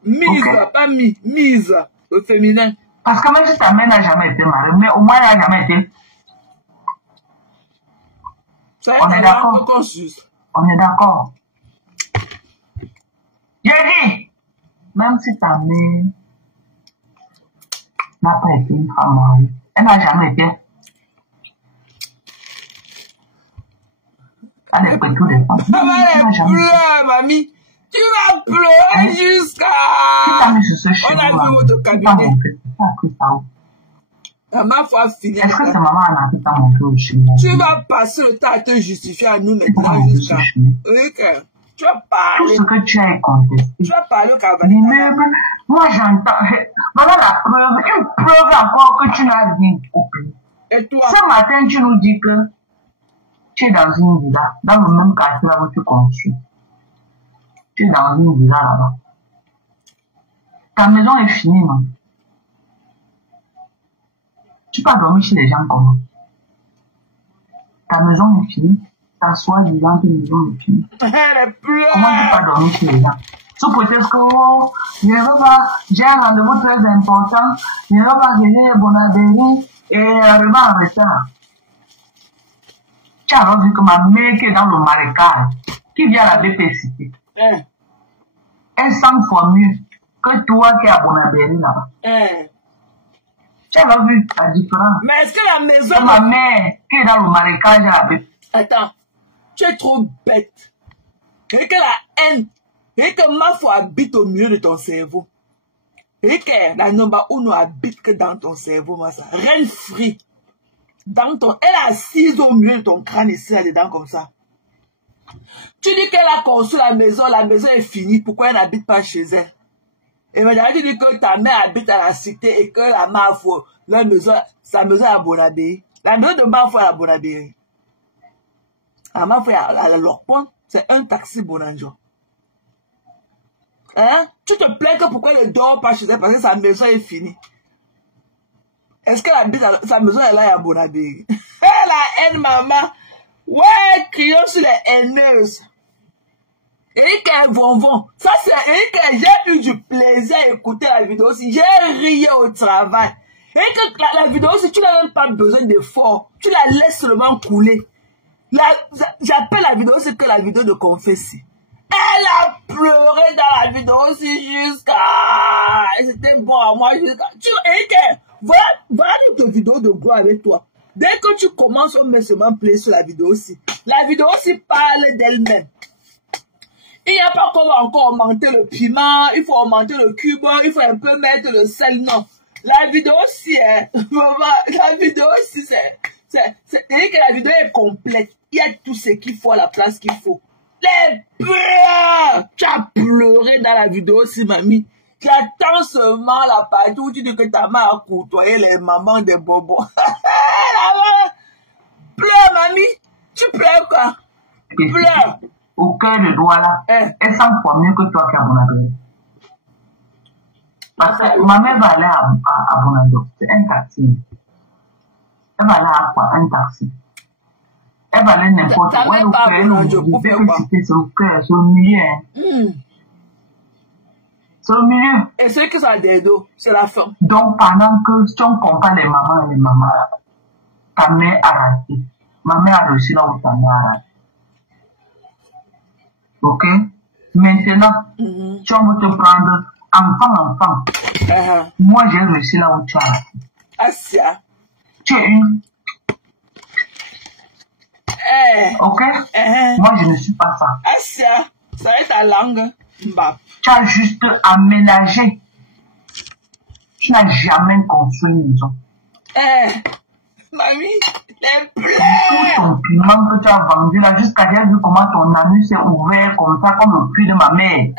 Mise, okay. Pas mise, au féminin. Parce que même si ta mère n'a jamais été mariée, mais au moins elle n'a jamais été. On est d'accord. On est d'accord. J'ai dit, même si ta mère n'a pas été une femme mariée, elle n'a jamais été. Elle est près tous les femmes. Tu vas pleurer, mamie. Tu vas pleurer jusqu'à... Tu t'as mis sur ce chemin. On a vu votre cabinet. Ma foi finie. Est-ce que c'est maman Anna qui t'a montré le chemin? Tu vas passer le temps à te justifier à nous maintenant jusqu'à... Tu vas parler. Tout ce que tu as est contesté. Tu vas parler au cabinet. Moi j'entends... Voilà la preuve. Une preuve encore que tu n'as rien compris. Et toi? Ce matin, tu nous dis que tu es dans une villa, dans le même quartier là où tu construis. Tu es dans une villa là-bas. Ta maison est finie, non? Tu peux dormir chez les gens comment? Ta maison est finie. T'assois disant que la maison est finie. Comment tu peux dormir chez les gens? Sous prétexte que, oh, je ne veux pas, j'ai un rendez-vous très important, je ne veux pas que j'ai Bonadéry et arriver en retard. Tu as alors vu que ma mère qui est dans le marécage, qui vient à la BPCT, est 100 fois mieux que toi qui es à Bonadéry là-bas. Tu as alors vu la différence. Mais est-ce que la maison... Ma mère qui est dans le marécage à la BPCT. Attends, tu es trop bête. Et que la haine, et que ma foi habite au milieu de ton cerveau. Et que la number 1 habite que dans ton cerveau, moi ça. Reine free. Dans ton, elle est assise au milieu de ton crâne ici, là-dedans, comme ça. Tu dis qu'elle a construit la maison est finie, pourquoi elle n'habite pas chez elle? Et maintenant, tu dis que ta mère habite à la cité et que la Mafo, sa maison est à Bonabé. La maison de Mafo est à Bonabé. La Mafo est à la Lorpon, c'est un taxi Bonanjo. Hein? Tu te plains que pourquoi elle ne dort pas chez elle parce que sa maison est finie. Est-ce qu'elle habite sa maison est là à Bonabé? Elle a haine, maman. Ouais, crions sur les haineuses. Eric Vonvon. Ça, c'est Eric, j'ai eu du plaisir à écouter la vidéo aussi. J'ai ri au travail. Eric, la vidéo aussi, tu n'as même pas besoin d'effort. Tu la laisses seulement couler. J'appelle la vidéo aussi que la vidéo de confession. Elle a pleuré dans la vidéo aussi jusqu'à... C'était bon à moi jusqu'à... Eric, voilà notre vidéo de gloire avec toi. Dès que tu commences, on met seulement play sur la vidéo aussi. La vidéo aussi parle d'elle-même. Il n'y a pas qu'on va encore augmenter le piment, il faut augmenter le cube, il faut un peu mettre le sel, non. La vidéo aussi, la vidéo aussi, c'est-à-dire que la vidéo est complète. Il y a tout ce qu'il faut à la place qu'il faut. Les pleurs! Tu as pleuré dans la vidéo aussi, mamie. Tu attends seulement la partie où tu dis que ta mère a côtoyé les mamans des bobos. Pleure, mamie. Tu pleures quoi? Pleure. Au cœur de doigt là, elle sent quoi mieux que toi qui as Bonabé. Parce que ma mère va aller à Bonabé, c'est un taxi. Elle va aller à quoi? Un taxi. Elle va aller n'importe où. Elle au cœur, c'est au cœur, c'est au milieu. C'est au milieu. Et c'est que ça a des dos, c'est la fin. Donc pendant que si on compare les mamans et les mamans, ta mère a raté. Ma mère a réussi là où ta mère a raté. Ok? Maintenant, tu vas te prendre enfant. Moi, j'ai réussi là où tu as raté. Assia. Tu es une. Ok? Moi, je ne suis pas ça. Assia, ça va être ta langue. Tu as juste aménagé. Tu n'as jamais construit une maison. Mamie, les pleurs. Tout ton piment que tu as vendu là, jusqu'à j'ai vu comment ton anus s'est ouvert comme ça, comme le cul de ma mère.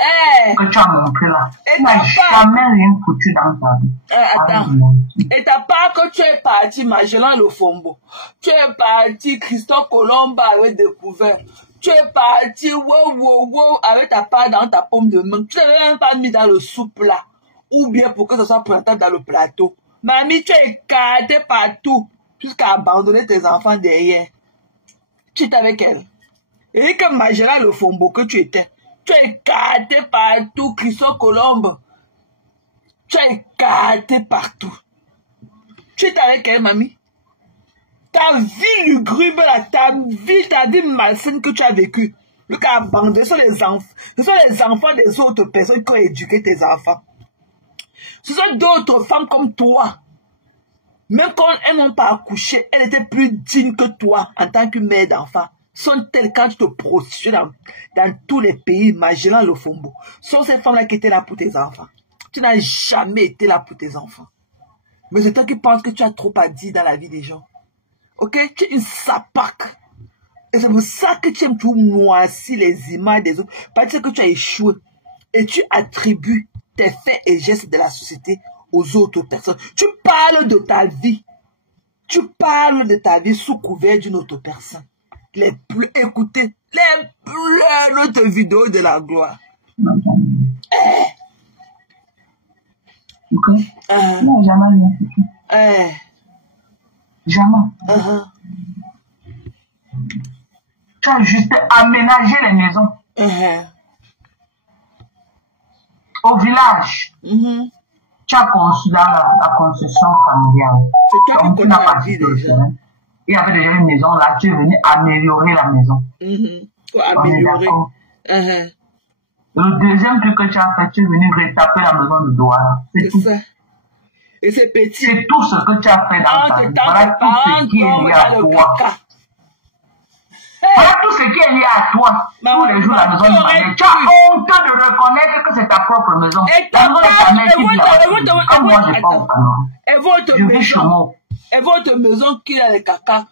Que tu as montré là. Tu n'as jamais rien foutu dans ta vie. Attends. Et t'as pas que tu es parti Magellan le Fombo. Tu es parti Christophe Colomb avait découvert. Tu es parti wow avec ta part dans ta paume de main. Tu n'avais même pas mis dans le soupe là. Ou bien pour que ça soit présentable dans le plateau. Mamie, tu es écarté partout. Jusqu'à abandonner tes enfants derrière. Tu étais avec elle. Et que Magellan le Fombo que tu étais. Tu es écarté partout, Christophe Colomb. Tu es écarté partout. Tu étais avec elle, mamie. Ta vie lugubre, ta vie malsaine que tu as vécue. Le cas abandonné, ce sont les enfants des autres personnes qui ont éduqué tes enfants. Ce sont d'autres femmes comme toi. Même quand elles n'ont pas accouché, elles étaient plus dignes que toi en tant que mère d'enfant. Sont-elles quand tu te prostitues dans tous les pays, Magellan le Fombo. Sont ces femmes-là qui étaient là pour tes enfants. Tu n'as jamais été là pour tes enfants. Mais c'est toi qui penses que tu as trop à dire dans la vie des gens. Ok? Tu es une sapaque. Et c'est pour ça que tu aimes tout noircir les images des autres. Parce que tu as échoué. Et tu attribues tes faits et gestes de la société aux autres personnes. Tu parles de ta vie. Tu parles de ta vie sous couvert d'une autre personne. Écoutez, les pleurs de vidéos de la gloire. Ok? Non, jamais. Jamais. Tu as juste aménagé les maisons. Au village. Tu as construit la construction familiale. C'est toi qui connais la vie déjà. Il y avait déjà une maison là, tu es venu améliorer la maison. Améliorer. Le deuxième truc que tu as fait, tu es venu retaper la maison de doigt là. C'est tout. Ça. Et c'est petit. C'est tout ce que tu as fait dans ta vie. Voilà tout ce qui est lié à toi. Voilà tout ce qui est lié à toi. Tous les jours, la maison de ma mère. Tu as honte de reconnaître que c'est ta propre maison. La maison de ta mère qui vit comme moi, je pense pas. Et votre maison qui a les caca,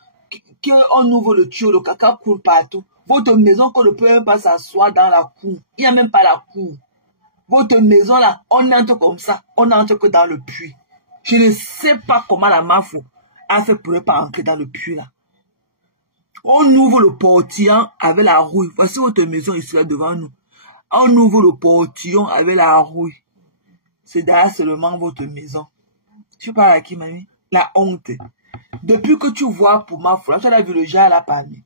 qu'on ouvre le tuyau, le caca coule partout. Votre maison qu'on ne peut même pas s'asseoir dans la cour. Il n'y a même pas la cour. Votre maison là, on entre comme ça. On n'entre que dans le puits. Je ne sais pas comment la mafia a fait pour ne pas entrer dans le puits là. On ouvre le portillon avec la rouille. Voici votre maison ici là devant nous. On ouvre le portillon avec la rouille. C'est derrière seulement votre maison. Tu parles à qui, mamie? La honte. Depuis que tu vois pour Mafou, tu as vu le genre là parmi.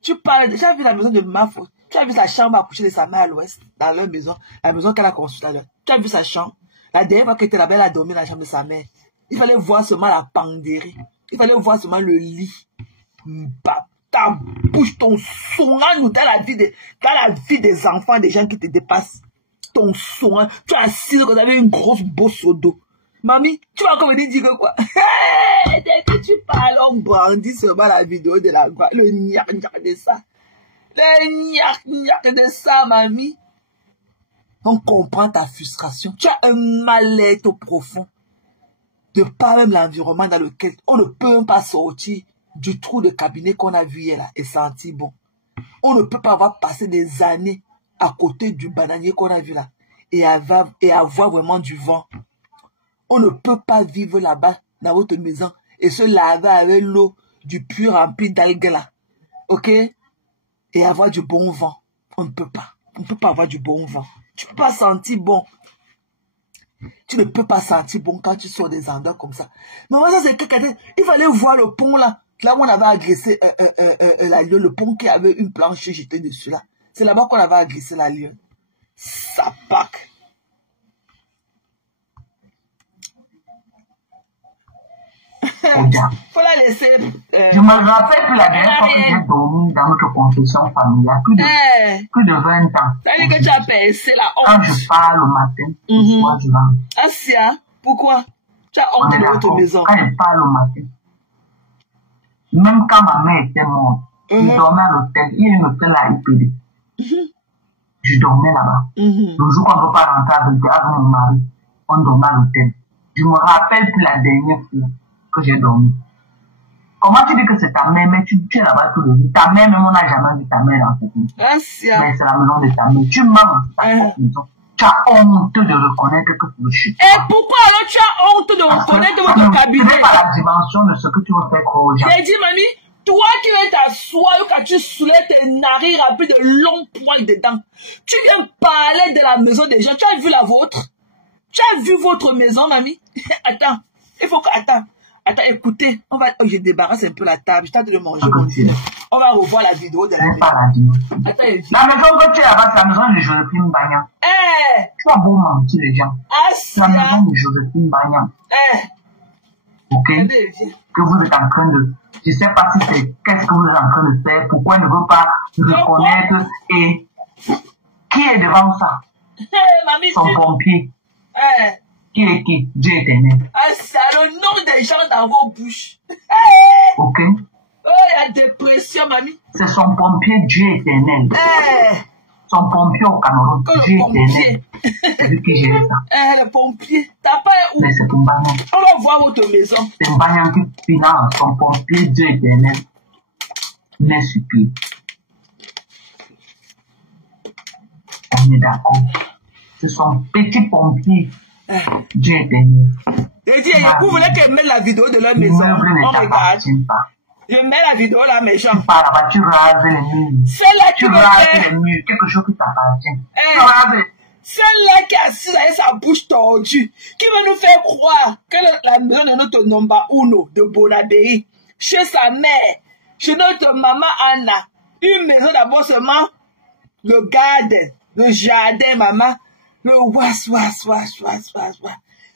Tu parles de... Tu as vu la maison de Mafou. Tu as vu sa chambre à coucher de sa mère à l'ouest, dans leur maison. La maison qu'elle a construite à l'heure. Tu as vu sa chambre. La dernière fois qu'elle était là-bas, elle a dormi dans la chambre de sa mère. Il fallait voir seulement la penderie. Il fallait voir seulement le lit. Ta bouche, ton son dans la vie des enfants, des gens qui te dépassent. Ton son, tu as assis quand tu avais une grosse bosse au dos. Mamie, tu vas encore venir dire quoi? Dès que tu parles, on brandit seulement la vidéo de la gloire. Le gnac de ça. Le gnac de ça, mamie. On comprend ta frustration. Tu as un mal-être profond. De par même l'environnement dans lequel on ne peut même pas sortir du trou de cabinet qu'on a vu hier là et sentir bon. On ne peut pas avoir passé des années à côté du bananier qu'on a vu là et avoir vraiment du vent. On ne peut pas vivre là-bas dans votre maison et se laver avec l'eau du puits rempli d'algues là. Ok? Et avoir du bon vent. On ne peut pas. On ne peut pas avoir du bon vent. Tu ne peux pas sentir bon. Tu ne peux pas sentir bon quand tu sors des endroits comme ça. Mais moi, ça c'est quelqu'un. Il fallait voir le pont là. Là où on avait agressé la lionne. Le pont qui avait une planche jetée dessus là. C'est là-bas qu'on avait agressé la lionne. Ça pack. Faut la laisser. Je me rappelle que la dernière fois que j'ai dormi dans notre confession familiale, plus de 20 ans. C'est-à-dire que tu as percé la honte. Quand je parle au matin, le soir, je rentre. Asia, pourquoi? Tu as honte de votre maison. Quand je parle au matin, même quand ma mère était morte, je dormais à l'hôtel. Il y a un hôtel à IPD. Je dormais là-bas. Le jour qu'on ne peut pas rentrer avec mon mari, on dormait à l'hôtel. Je me rappelle plus la dernière fois que j'ai dormi. Comment tu dis que c'est ta mère, mais tu es là-bas tout le jour. Ta mère, même on n'a jamais vu ta mère dans cette maison. Mais c'est la maison de ta mère. Tu mens dans ta maison. Tu as honte de reconnaître que tu veux chuter. Et pourquoi alors tu as honte de reconnaître votre cabinet? Ce n'est pas la dimension de ce que tu veux faire croire aux gens. J'ai dit, mamie, toi qui viens t'asseoir quand tu soulèves tes narines remplies de longs poils dedans, tu viens parler de la maison des gens. Tu as vu la vôtre? Tu as vu votre maison, mamie? Attends, il faut que... Attends, écoutez, je débarrasse un peu la table, je t'ai de manger mon dîner. On va revoir la vidéo de la maison. Attends, la maison que tu es là-bas, c'est la maison de Joséphine Bagnan. Tu as beau mentir les gens. C'est la maison de Joséphine Bagnan. Ok? Que vous êtes en train de... Je ne sais pas si c'est... Qu'est-ce que vous êtes en train de faire? Pourquoi il ne veut pas reconnaître? Et qui est devant ça? Son pompier. Qui est qui? Dieu éternel. C'est le nom des gens dans vos bouches. Ok. Oh, la dépression, mamie. C'est son pompier Dieu éternel. Son pompier au Cameroun. Dieu éternel. C'est lui qui gère ça. Le pompier. T'as pas où? Mais c'est pour Bagnan. On va voir votre maison. C'est Bagnan qui finance son pompier Dieu éternel. Mais sur pied. On est d'accord. C'est son petit pompier. Dieu éternel. Vous voulez qu'elle mette la vidéo de leur maison? On regarde. Je mets la vidéo là, mes gens. Tu rases les murs. Celle-là qui rases les murs. Quelque chose qui t'appartient. Celle-là qui est assise avec sa bouche tordue, qui veut nous faire croire que la maison de notre Nomba Uno de Bonadei, chez sa mère, chez notre maman Anna, une maison d'abord seulement le garden, le jardin, maman. Le was.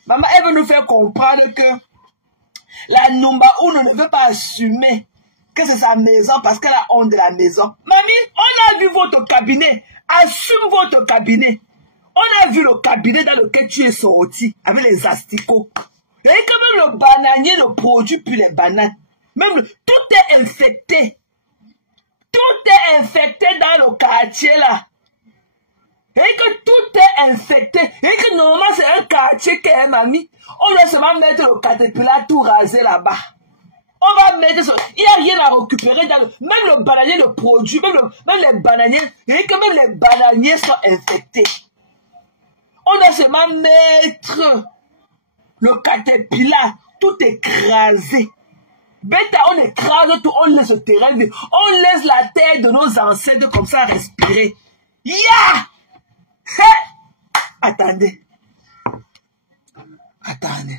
Maman, elle veut nous faire comprendre que la Numba Uno ne veut pas assumer que c'est sa maison parce qu'elle a honte de la maison. Mamie, on a vu votre cabinet. Assume votre cabinet. On a vu le cabinet dans lequel tu es sorti avec les asticots. Et quand même le bananier ne produit plus les bananes. Même tout est infecté. Tout est infecté dans le quartier là. Et que tout est infecté. Et que normalement c'est un quartier qui est mamie. On doit seulement mettre le caterpillar tout rasé là-bas. On va mettre ça. Il n'y a rien à récupérer dans même le bananier, le produit, même les bananiers, même les bananiers sont infectés. On doit seulement mettre le caterpillar, tout écrasé. Bêta, on écrase tout, on laisse le terrain, on laisse la terre de nos ancêtres comme ça respirer. Ya! Attendez. Attendez.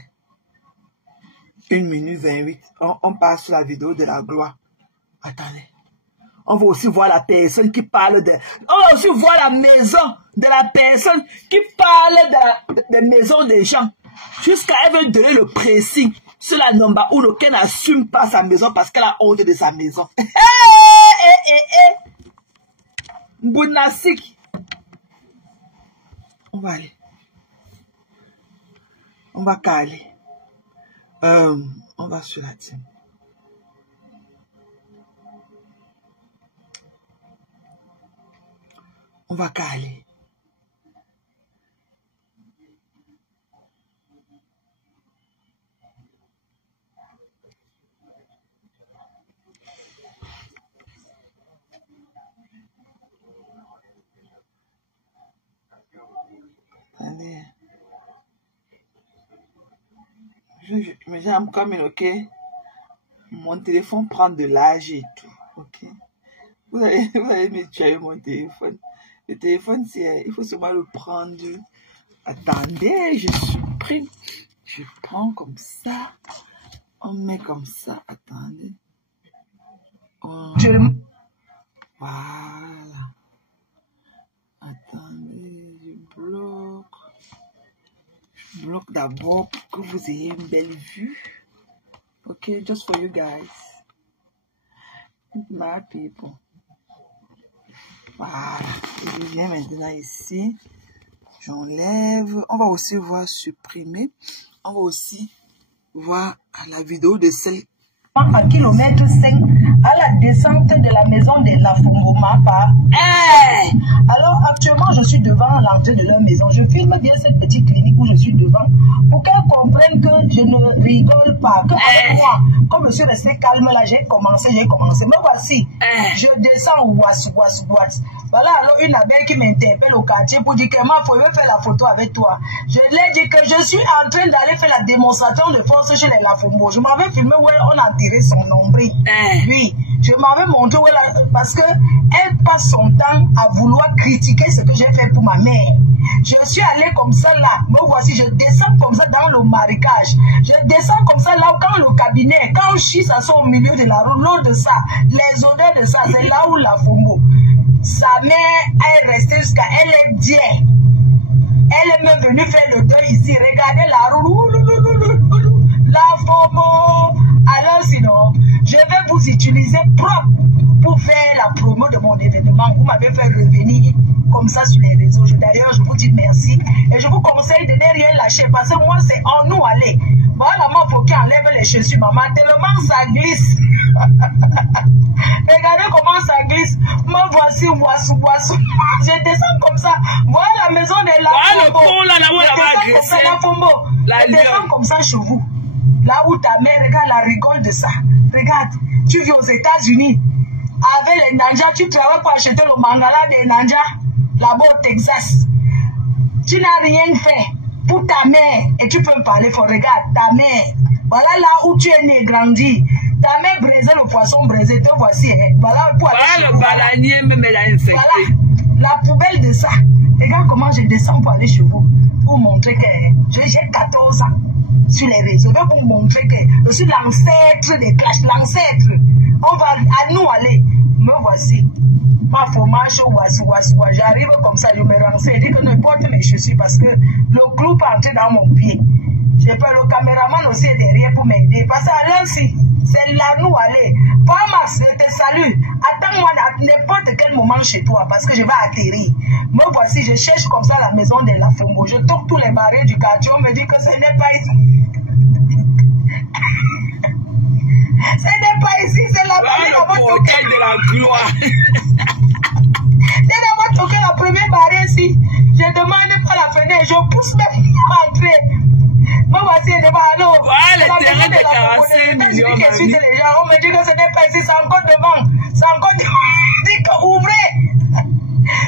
1 minute 28. On passe sur la vidéo de la gloire. Attendez. On va aussi voir la personne qui parle de... On va aussi voir la maison de la personne qui parle des maisons des gens. Jusqu'à elle veut donner le précis sur la number où lequel n'assume pas sa maison parce qu'elle a honte de sa maison. Bounasik. On va aller. On va caler. On va sur la team. On va caler. Attendez. Mais j'aime comme ok. Mon téléphone prend de l'âge et tout. Ok. Vous allez me tuer mon téléphone. Le téléphone, il faut seulement le prendre. Attendez, je supprime. Je prends comme ça. On met comme ça. Attendez. Voilà. Attendez, je bloque. Je bloque d'abord pour que vous ayez une belle vue. Ok, just for you guys. My people. Voilà. Je viens maintenant ici. J'enlève. On va aussi voir supprimer. On va aussi voir la vidéo de celle. À kilomètre 5 à la descente de la maison de la Fungomapa. Alors actuellement je suis devant l'entrée de leur maison. Je filme bien cette petite clinique où je suis devant pour qu'elles comprennent que je ne rigole pas. Que avec moi, comme je suis resté calme là, j'ai commencé. Mais voici, je descends ouas. Voilà alors une abeille qui m'interpelle au quartier pour dire que moi, il faut faire la photo avec toi. Je lui ai dit que je suis en train d'aller faire la démonstration de force chez les Lafombo. Je m'avais filmé où on a tiré son nombril. Oui, je m'avais montré où parce que elle passe son temps à vouloir critiquer ce que j'ai fait pour ma mère. Je suis allée comme ça là. Me voici, je descends comme ça dans le marécage. Je descends comme ça là quand le cabinet, quand on chie, ça sort au milieu de la route. L'eau de ça, les odeurs de ça, c'est là où la Fombo. Sa mère est restée jusqu'à elle est dieu. Elle est même venue faire le deuil ici. Regardez la roue. La Fombo. Alors sinon, je vais vous utiliser propre pour faire la promo de mon événement. Vous m'avez fait revenir comme ça sur les réseaux. D'ailleurs, je vous dis merci. Et je vous conseille de ne rien lâcher parce que moi, c'est en nous aller. Voilà, moi, il faut qu'il enlève les chaussures, maman. Tellement ça glisse. Regardez comment ça glisse. Moi, voici, je descends comme ça. Voilà la maison de la Fombo. Je descends comme ça chez vous. Là où ta mère, regarde, la rigole de ça. Regarde, tu vis aux États-Unis. Avec les Nanjas, tu travailles pour acheter le mangala des Nanjas, là-bas au Texas. Tu n'as rien fait pour ta mère. Et tu peux me parler, regarde, ta mère. Voilà là où tu es né, grandi. Ta mère braisait le poisson braisé, te voici. Hein. Voilà pour aller le balanier, même elle a infecté. Voilà, la poubelle de ça. Regarde comment je descends pour aller chez vous. Pour montrer que j'ai 14 ans sur les réseaux. Je vais vous montrer que je suis l'ancêtre des clashs, l'ancêtre. On va à nous aller. Me voici. Ma formation, j'arrive comme ça, je me renseigne. Je dis que ne porte mes chaussures parce que le clou peut entrer dans mon pied. J'ai peur, le caméraman aussi est derrière pour m'aider. Parce que là, si c'est là nous aller. Pamas, je te salue. Attends-moi à n'importe quel moment chez toi parce que je vais atterrir. Me voici, je cherche comme ça la maison de la Fombo. Je toque tous les barrières du quartier. On me dit que ce n'est pas ici. Ce n'est pas ici, c'est la première de la gloire. C'est d'abord toqué la première barrière ici. Je demande pas la fenêtre, je pousse mes filles à entrer. Moi, voici devant l'eau. Le terrain de 45 millions. Les gens, on me dit que ce n'est pas ici, c'est encore devant. C'est encore devant. On dit que ouvrez.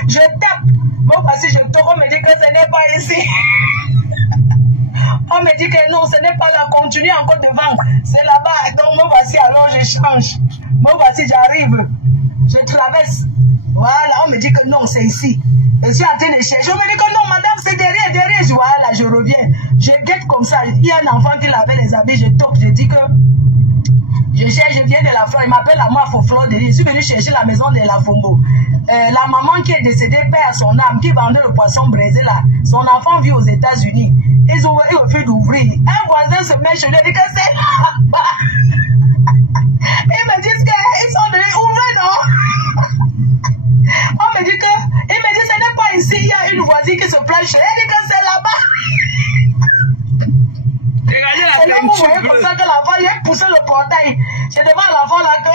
Je tape. Moi, voici, je tourne, on me dit que ce n'est pas ici. On me dit que non, ce n'est pas là, continue encore devant. C'est là-bas. Donc, moi, voici, alors je change. Moi, voici, j'arrive. Je traverse. Voilà, on me dit que non, c'est ici. Je suis en train de chercher. On me dit que non, madame, c'est derrière, derrière. Voilà, je reviens. Je guette comme ça. Il y a un enfant qui lavait les habits. Je toque, je dis que je cherche, je viens de la Flore. Il m'appelle à moi, Foflore. Je suis venu chercher la maison de la Fombo. La maman qui est décédée perd à son âme, qui vendait le poisson braisé là. Son enfant vit aux États-Unis. Ils ont eu au fait d'ouvrir. Un voisin se met chez lui, dit que c'est là. Ils me disent qu'ils sont venus ouvrir, non? On me dit que, il me dit ce n'est pas ici, il y a une voisine qui se plaint chez elle, elle dit que c'est là-bas. Regardez la peinture. Vous voyez comme ça que l'enfant, il a poussé le portail. C'est devant l'enfant là que...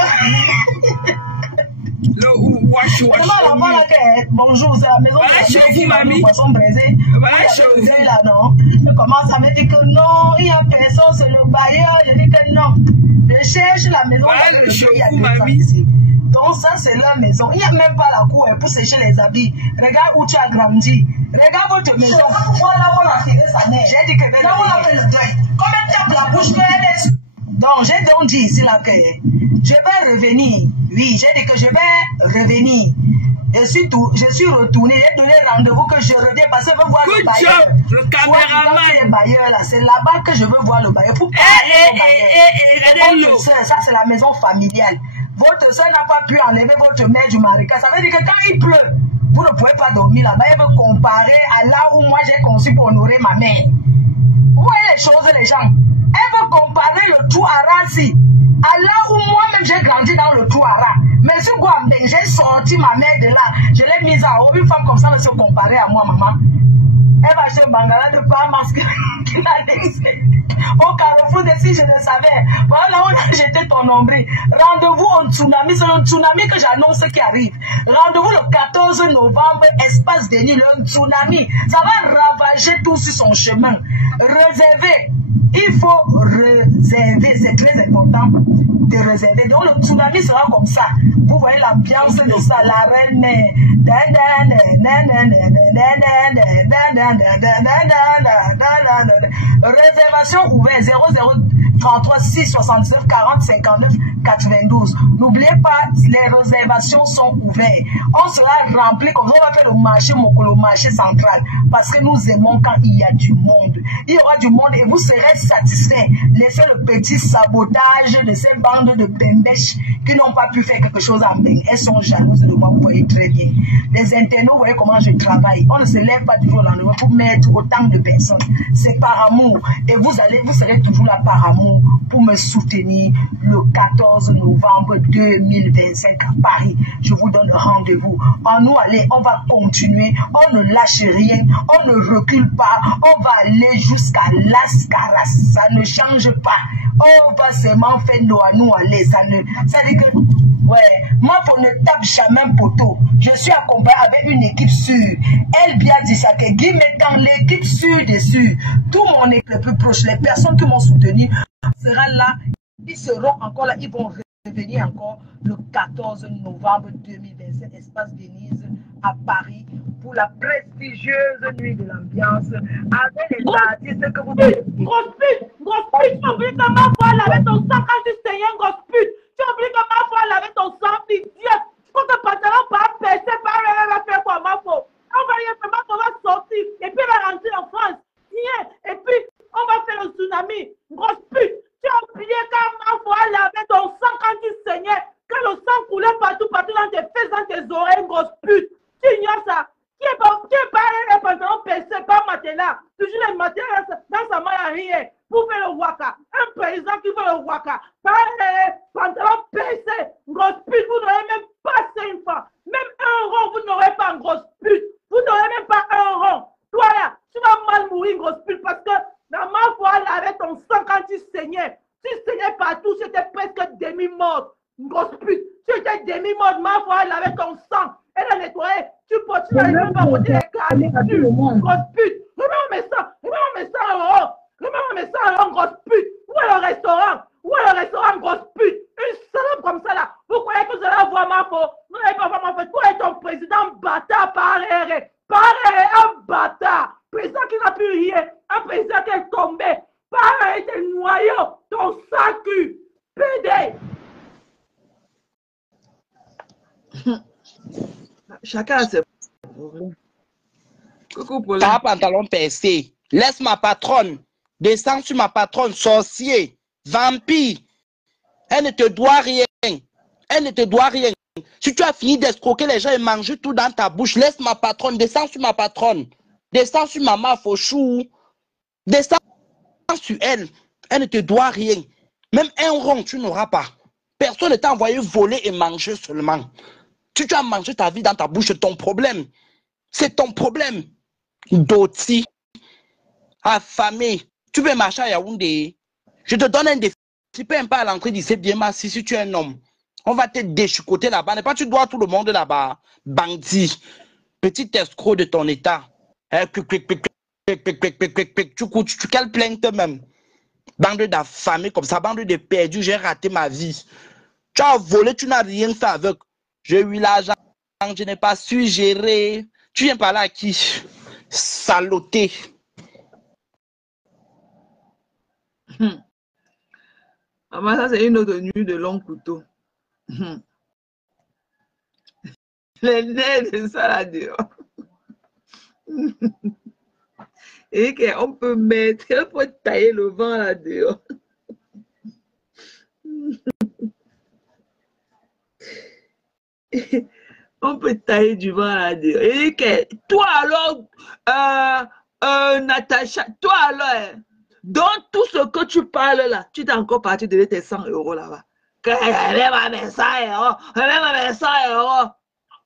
Devant l'enfant là que, bonjour, c'est la maison de la maison, poisson braisé. Voilà chez vous. Là, non. Il commence à me dire que non, il y a personne, c'est le bailleur. Je dis que non. Je cherche la maison. Voilà chez vous, mamie. Donc ça, c'est leur maison. Il n'y a même pas la cour pour sécher les habits. Regarde où tu as grandi. Regarde votre maison. Voilà où on a tiré sa mère. J'ai dit que là où on a fait le deuil. Comme elle tape la bouche, donc j'ai donc dit ici là que je vais revenir. Oui, j'ai dit que je vais revenir. Je suis retourné. J'ai donné rendez-vous que je reviens parce que je veux voir le bailleur. Le caméraman. C'est là-bas que je veux voir le bailleur. Pour ça, c'est la maison familiale. Votre soeur n'a pas pu enlever votre mère du marécage. Ça veut dire que quand il pleut, vous ne pouvez pas dormir là-bas. Elle veut comparer à là où moi j'ai conçu pour honorer ma mère. Vous voyez les choses, les gens. Elle veut comparer le Touara ici à là où moi-même j'ai grandi dans le Touara. Mais sur Guambé, j'ai sorti ma mère de là. Je l'ai mise à haut. Une femme comme ça ne se comparer à moi, maman. Elle va acheter un bangala de pas masque qu'il a laissé au Carrefour de si je le savais. Voilà où on a jeté ton nombril. Rendez-vous au tsunami. C'est le tsunami que j'annonce qui arrive. Rendez-vous le 14 novembre, espace Denis, le tsunami. Ça va ravager tout sur son chemin. Réservez. Il faut réserver. C'est très important de réserver. Donc le tsunami sera comme ça. Vous voyez l'ambiance de ça. La reine. Réservation ouverte 0033 669 40 59 92. N'oubliez pas, les réservations sont ouvertes. On sera rempli comme ça. On va faire le marché Mokolo, marché central. Parce que nous aimons quand il y a du monde. Il y aura du monde et vous serez satisfaits. Laissez le petit sabotage de ces bandes de bembèches qui n'ont pas pu faire quelque chose en Beng. Elles sont jalouses de moi, vous voyez très bien. Les internautes, vous voyez comment je travaille. On ne se lève pas du jour au lendemain pour mettre autant de personnes. C'est par amour. Et vous serez toujours là par amour pour me soutenir le 14 novembre 2025 à Paris. Je vous donne rendez-vous. En nous aller, on va continuer. On ne lâche rien. On ne recule pas. On va aller jusqu'à Las Caras. Ça ne change pas. On va seulement faire nous aller. Ça dit que, ouais, moi, pour ne tape jamais un poteau. Je suis accompagné avec une équipe sûre. Elle bien dit ça, que Guy mettant l'équipe sûre dessus. Tout mon équipe le plus proche, les personnes qui m'ont soutenu seront là. Ils seront encore là. Ils vont revenir encore le 14 novembre 2025, espace Denise à Paris, pour la prestigieuse nuit de l'ambiance avec les artistes que vous voyez. Grosse pute, tu oublies que ma foi laver ton sang quand tu saignais, grosse pute. Tu oublies que ma foi laver ton sang, idiot. Faut que le pantalon pas percer, pas faire quoi, ma foi. On va y faire, ma foi va sortir, et puis elle va rentrer en France. Et puis, on va faire le tsunami. Grosse pute, tu as oublié quand ma foi laver ton sang quand tu saignais, quand le sang coulait partout dans tes fesses, dans tes oreilles, grosse pute. Tu ignores ça. Qui est pas les pantalons percés, pas matelas. Toujours les matelas dans sa main à rien. Pour faire le waka. Un paysan qui fait le waka. Pas les pantalons percés. Grosse pute, vous n'aurez même pas 5 francs. Même un rond, vous n'aurez pas en grosse pute. Vous n'aurez même pas un rond. Toi là, tu vas mal mourir, grosse pute, parce que la main fois là, avec ton sang quand tu saignais. Tu saignais partout, c'était presque demi-morte. Grosse pute, tu étais demi-morte, ma foi, elle avait ton sang. Elle a nettoyé Tu continues à ne pas voter les garnitures. Grosse pute. Remets-moi mes 100. Remets-moi mes 100 euros. Remets-moi mes 100 euros, grosse pute. Où est le restaurant? Où est le restaurant, grosse pute? Une salope comme ça là. Vous croyez que vous allez avoir ma faute? Vous n'allez pas voir ma faute. Toi et ton président bâtard paréré. Paréré, un bâtard. Président qui n'a plus rien. Un président qui est tombé. Paréré, tes noyaux. Ton sacu. PD. Chacun a ses problèmes. Coucou Pauline. T'as un pantalon percé. Laisse ma patronne. Descends sur ma patronne. Sorcier. Vampire. Elle ne te doit rien. Elle ne te doit rien. Si tu as fini d'escroquer les gens et manger tout dans ta bouche, laisse ma patronne. Descends sur ma patronne. Descends sur maman Fauchou. Descends sur elle. Elle ne te doit rien. Même un rond, tu n'auras pas. Personne ne t'a envoyé voler et manger seulement. Si tu as mangé ta vie dans ta bouche, c'est ton problème. C'est ton problème. Doti. Affamé. Tu veux marcher à Yaoundé. Je te donne un défi. Tu peux pas à l'entrée d'ici bien massi si tu es un homme. On va te déchicoter là-bas. N'est pas tu dois tout le monde là-bas. Bandit. Petit escroc de ton état. Tu quelle plainte même. Bande d'affamés comme ça. Bande de perdus. J'ai raté ma vie. Tu as volé, tu n'as rien fait avec. J'ai eu l'argent. Je n'ai pas su gérer. Tu viens par là à qui? Saloté. Maman, ça c'est une autre nuit de long couteau. Les nerfs de ça là dehors. Et qu'on peut mettre, il faut tailler le vent là dehors. On peut tailler du vent là dehors. Et que toi alors, Natacha, toi alors, dans tout ce que tu parles là, tu t'es encore parti donner tes 100 euros là-bas. Remets-moi 100 euros, remets-moi 100 euros.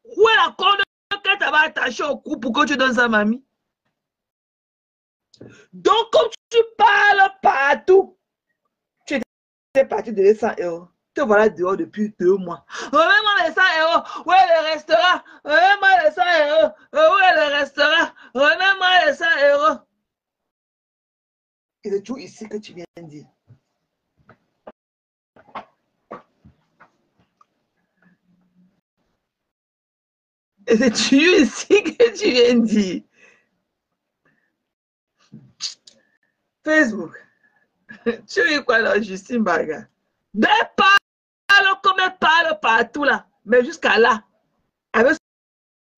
Où est la corde que tu vas attacher au cou pour que tu donnes ça, mamie? Donc, comme tu parles partout, tu étais parti donner 100 euros. Te voilà dehors depuis 2 mois. Remets-moi les 100 euros. Où est le restaurant? Remets-moi les 100 euros. Où est le restaurant? Remets-moi les 100 euros. Et c'est tout ici que tu viens de dire. Et c'est tu ici que tu viens de dire. Facebook. Tu es quoi là, Justine Baga? Mais parle comme elle parle partout là. Mais jusqu'à là, avec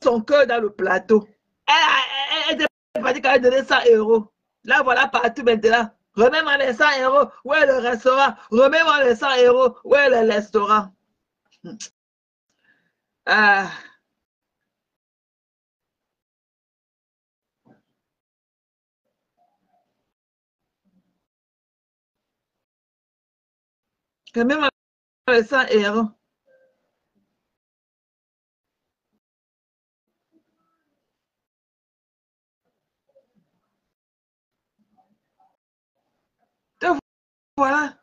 son cœur dans le plateau. Elle était partie quand elle donnait 100 euros. Là, voilà partout maintenant. Remets-moi les 100 euros. Où est le restaurant? Remets-moi les 100 euros. Où est le restaurant? Remets-moi les 100 euros. Te voilà.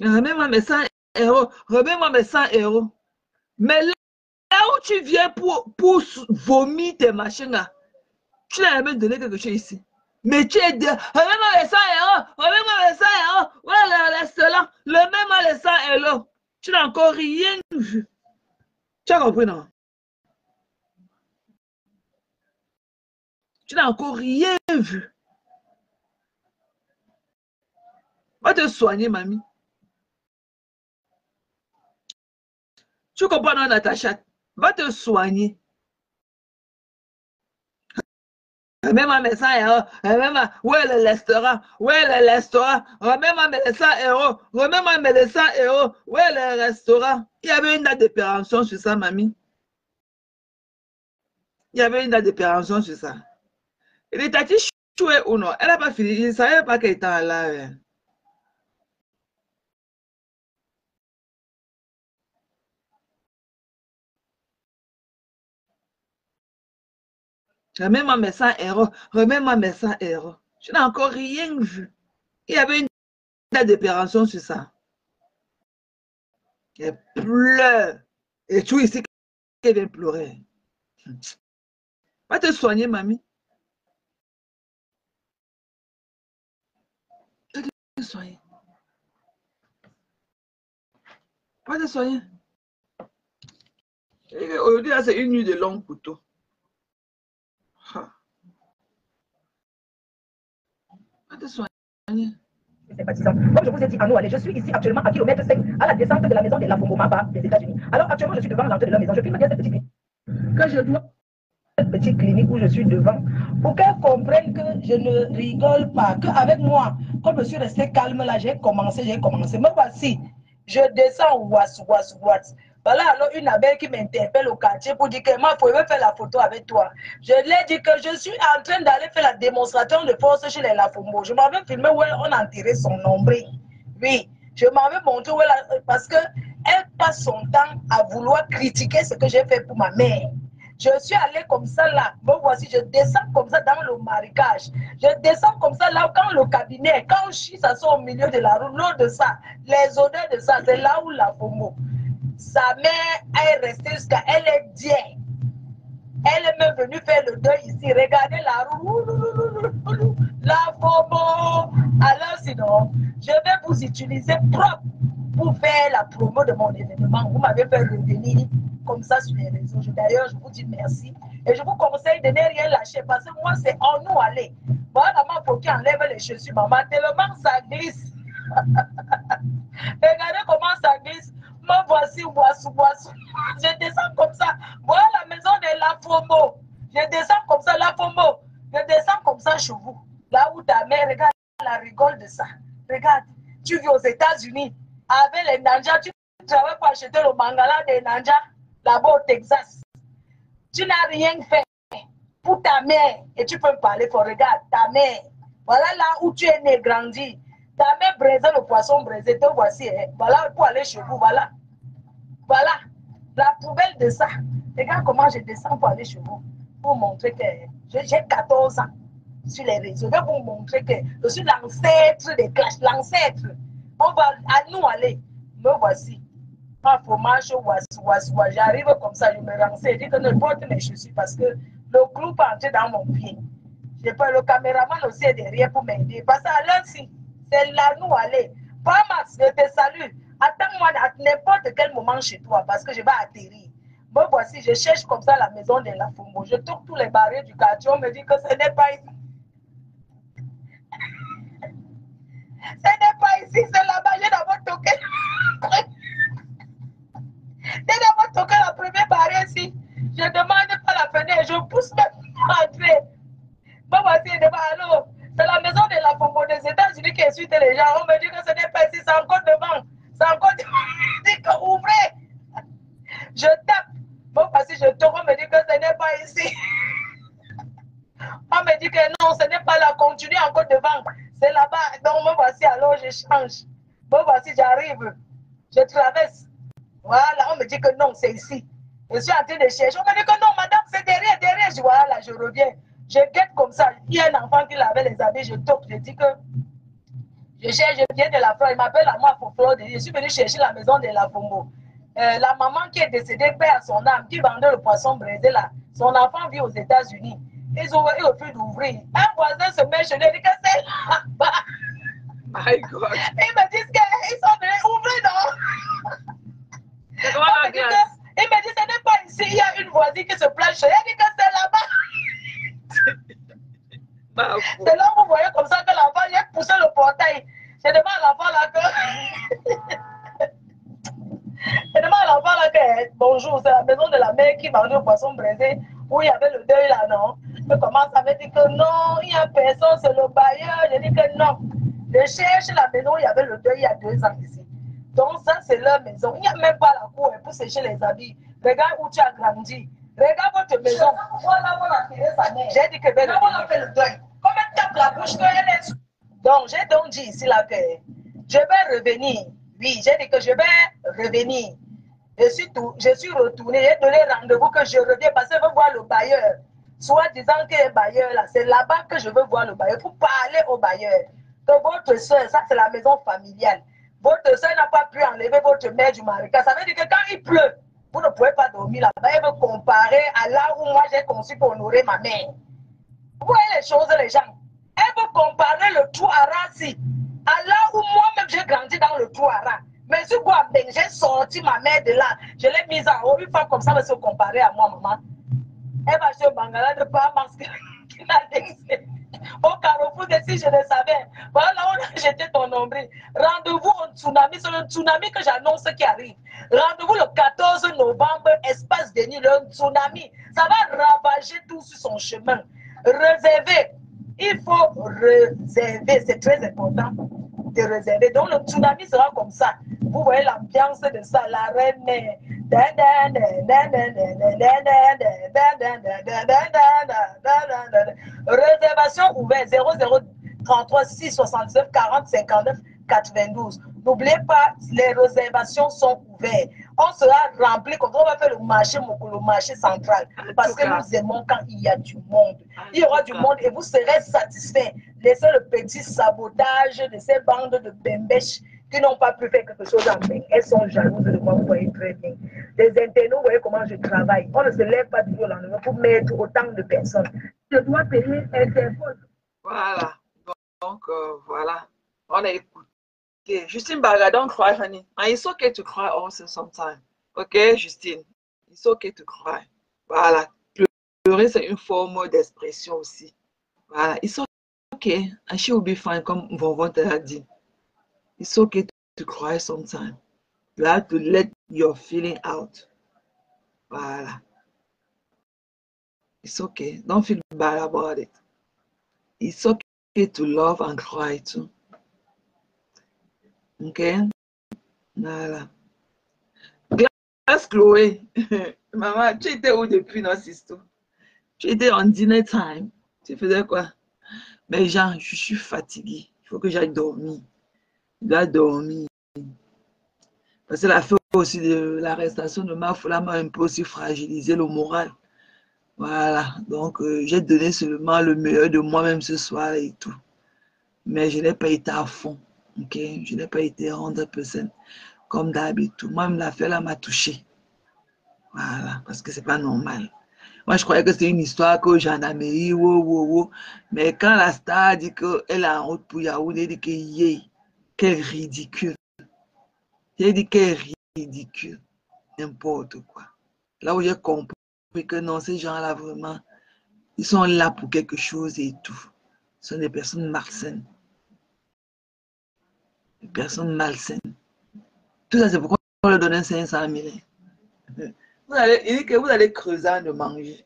Remets-moi mes 100 euros. Remets-moi mes 100 euros. Mais là où tu viens pour vomir tes machines là, tu n'as même donné quelque chose ici. Mais tu es de. Remets-moi les 100 euros. Remets-moi les 100 euros. Voilà le restaurant. Remets-moi les 100 euros. Tu n'as encore rien vu. Tu as compris, non? Tu n'as encore rien vu. Va te soigner, mamie. Tu comprends, non, Natacha? Va te soigner. Remets-moi mes 100 euros. Remets-moi. Où est le restaurant? Où est le restaurant? Remets-moi mes 100 euros. Remets-moi mes 100 euros. Où est le restaurant? Il y avait une date de péremption sur ça, mamie. Il y avait une date de péremption sur ça. Et les tati choué ou non? Elle n'a pas fini. Il ne savait pas qu'elle était là. Remets-moi mes 100 euros. Remets-moi mes 100 euros. Je n'ai encore rien vu. Il y avait une date d'opération sur ça. Elle pleure. Et tout ici, qu'elle vient pleurer. Va te soigner, mamie. Va te soigner. Va te soigner. Aujourd'hui, c'est une nuit de long couteau. Va te soigner. Comme je vous ai dit, à nous aller, je suis ici actuellement à kilomètre 5 à la descente de la maison de la Fongomaba des États-Unis. Alors actuellement, je suis devant l'entrée de leur maison. Je filme bien cette petite clinique. Que je dois cette petite clinique où je suis devant pour qu'elles comprennent que je ne rigole pas, qu'avec moi, comme je suis resté calme là, j'ai commencé. Me voici, je descends, ouas. Voilà alors une abeille qui m'interpelle au quartier pour dire que moi, je pouvais faire la photo avec toi. Je lui ai dit que je suis en train d'aller faire la démonstration de force chez les Lafombo. Je m'avais filmé où on a tiré son nombril. Oui, je m'avais montré où parce qu'elle passe son temps à vouloir critiquer ce que j'ai fait pour ma mère. Je suis allée comme ça là. Bon, voici, je descends comme ça dans le marécage. Je descends comme ça là, quand le cabinet, quand Chi s'assoit au milieu de la route, l'eau de ça, les odeurs de ça, c'est là où la FOMO. Sa mère est restée jusqu'à, elle est bien. Elle est même venue faire le deuil ici. Regardez la roue. La FOMO. Alors sinon, je vais vous utiliser propre pour faire la promo de mon événement. Vous m'avez fait revenir comme ça sur les réseaux. D'ailleurs, je vous dis merci. Et je vous conseille de ne rien lâcher parce que moi, c'est en nous aller. Voilà ma faut qui enlève les chaussures, maman. Tellement ça glisse. Regardez comment ça glisse. Me voici, boissou. Je descends comme ça. Voilà la maison de la FOMO. Je descends comme ça, la FOMO. Je descends comme ça chez vous. Là où ta mère, regarde, la rigole de ça. Regarde, tu vis aux États-Unis. Avec les Nanjas, tu travailles pour acheter le mangala des Nanjas là-bas au Texas. Tu n'as rien fait pour ta mère et tu peux me parler pour regarde ta mère. Voilà là où tu es né, grandi. Ta mère braisait le poisson braisé, te voici. Hein. Voilà pour aller chez vous, voilà. Voilà la poubelle de ça. Regarde comment je descends pour aller chez vous. Pour montrer que j'ai 14 ans sur les réseaux. Je vais vous montrer que je suis l'ancêtre des clashs, l'ancêtre. On va à nous aller. Me voici. Pas fromage, j'arrive comme ça, je me renseigne. Je dis que ne porte mes chaussures parce que le clou peut entrer dans mon pied. J'ai pas le caméraman aussi est derrière pour m'aider. Parce que là, si c'est là nous aller. Pas Max, je te salue. Attends-moi à n'importe quel moment chez toi parce que je vais atterrir. Me voici, je cherche comme ça la maison de la Fombo. Je tourne tous les barrières du quartier. On me dit que ce n'est pas ici. Ce n'est pas ici, c'est là-bas. J'ai d'abord toqué. J'ai d'abord toqué la première barrière ici. Je demande pas la fenêtre. Je pousse même entrer. Me voici devant. Alors, c'est la maison de la Fombo des États-Unis qui insulte les gens. On me dit que ce n'est pas ici, c'est encore devant. C'est encore devant. Je dis que ouvrez. Je tape. Bon, parce que je tourne, on me dit que ce n'est pas ici. On me dit que non, ce n'est pas là, continue encore devant. C'est là-bas. Donc, me voici, alors je change. Bon, voici, j'arrive. Je traverse. Voilà, on me dit que non, c'est ici. Je suis en train de chercher. On me dit que non, madame, c'est derrière. Je dis, voilà, je reviens. Je guette comme ça. Il y a un enfant qui lavait les habits. Je toque. Je dis que je cherche, je viens de la Flore. Il m'appelle à moi pour Flore. Je suis venu chercher la maison de la Fombo. La maman qui est décédée, paix à son âme, qui vendait le poisson braisé là. Son enfant vit aux États-Unis. Ils ont eu au fil d'ouvrir. Un voisin se met chez lui, il dit que c'est là-bas. My God. Ils me disent qu'ils sont venus ouvrir, non? Il me dit, ce n'est pas ici, il y a une voisine qui se plaint chez elle, il dit que c'est là-bas. C'est là où vous voyez comme ça que l'enfant, il a poussé le portail. Je demande à l'enfant là que... Je demande à l'enfant là que, bonjour, c'est la maison de la mère qui mange le poisson braisé, où il y avait le deuil là, non? Je commence à me dire que non, il n'y a personne, c'est le bailleur. Je dis que non. Je cherche la maison où il y avait le deuil il y a 2 ans ici. Donc ça, c'est leur maison. Il n'y a même pas la cour pour sécher les habits. Regarde où tu as grandi. Regarde votre maison. J'ai dit que là, on a fait le deuil. Comme elle tape la bouche, elle est... Donc, j'ai donc dit ici là que je vais revenir. Oui, j'ai dit que je vais revenir. Je suis retourné, j'ai donné rendez-vous que je reviens parce que je veux voir le bailleur. soit disant que le bailleur, là, c'est là-bas que je veux voir le bailleur pour parler au bailleur. Donc, votre soeur, ça, c'est la maison familiale. Votre soeur n'a pas pu enlever votre mère du marécage. Ça veut dire que quand il pleut, vous ne pouvez pas dormir là-bas. Elle veut comparer à là où moi j'ai conçu pour honorer ma mère. Vous voyez les choses, les gens. Elle veut comparer le trou à Rassi à là où moi-même j'ai grandi dans le trou à Ras. Mais sur quoi, ben, j'ai sorti ma mère de là. Je l'ai mise en haut. Une femme comme ça va se comparer à moi, maman. Elle va chez Bangala de pas masquer. Au carrefour de si je le savais. Voilà là on a jeté ton nombril. Rendez-vous au tsunami. C'est le tsunami que j'annonce qui arrive. Rendez-vous le 14 novembre, espace de nuit, le tsunami. Ça va ravager tout sur son chemin. Réservez. Il faut réserver. C'est très important de réserver. Donc le tsunami sera comme ça. Vous voyez l'ambiance de ça. La reine. Réservation ouverte 0033 669 40 59 92. N'oubliez pas, les réservations sont ouvertes. On sera rempli comme on va faire le marché central. Parce que nous aimons quand il y a du monde. Il y aura du monde et vous serez satisfaits. Laissez le petit sabotage de ces bandes de bembèches qui n'ont pas pu faire quelque chose en main. Elles sont jalouses de moi, vous voyez très bien. Les internautes, vous voyez comment je travaille. On ne se lève pas du jour au lendemain pour mettre autant de personnes. Je dois payer Interpol. Voilà. Donc, voilà. On a écouté. Justine Baga, don't cry, honey. And it's okay to cry also sometimes. Okay, Justine? It's okay to cry. Voilà. Pleurer, c'est une forme d'expression aussi. Voilà. It's okay. And she will be fine, comme Vonvon te l'a dit. It's okay to cry sometimes. You have to let your feeling out. Voilà. It's okay. Don't feel bad about it. It's okay to love and cry too. Okay? Voilà. Grâce Chloé. Maman, tu étais où depuis notre histoire? Tu étais en dinner time. Tu faisais quoi? Mais Jean, je suis fatiguée. Il faut que j'aille dormir. Je dois dormir. Parce que l'affaire aussi de l'arrestation de Mafoula m'a un peu aussi fragilisé le moral. Voilà. Donc, j'ai donné seulement le meilleur de moi-même ce soir et tout. Mais je n'ai pas été à fond. Ok? Je n'ai pas été 100% comme d'habitude. Moi-même, l'affaire là m'a touché. Voilà. Parce que c'est pas normal. Moi, je croyais que c'était une histoire que gendarmerie, mais quand la star dit qu'elle est en route pour Yaoundé, elle dit que yé, quel ridicule. J'ai dit qu'elle est ridicule. N'importe quoi. Là où j'ai compris que non, ces gens-là, vraiment, ils sont là pour quelque chose et tout. Ce sont des personnes malsaines. Des personnes malsaines. Tout ça, c'est pourquoi on leur donne 500 000. Il dit que vous allez creuser avant de manger.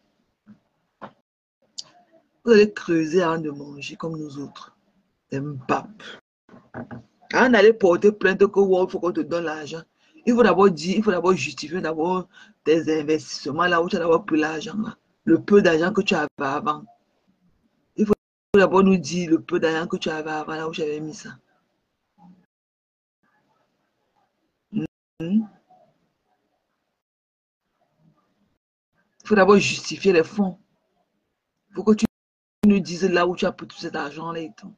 Vous allez creuser avant de manger comme nous autres. C'est un pape. Quand on allait porter plainte que il faut qu'on te donne l'argent, il faut d'abord dire, il faut d'abord justifier d'abord tes investissements là où tu as d'abord pris l'argent. Le peu d'argent que tu avais avant. Il faut d'abord nous dire le peu d'argent que tu avais avant là où j'avais mis ça. Il faut d'abord justifier les fonds. Il faut que tu nous dises là où tu as pris tout cet argent là et tout.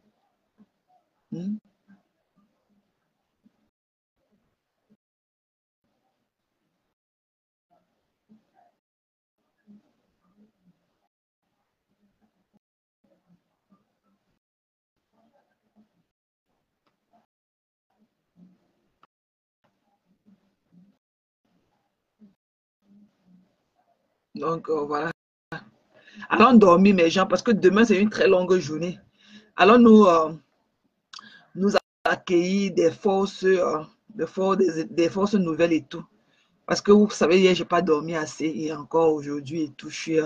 Donc voilà. Allons dormir mes gens parce que demain c'est une très longue journée. Allons nous accueillir des forces, des forces nouvelles et tout. Parce que vous savez, hier, je n'ai pas dormi assez et encore aujourd'hui et tout. Je suis,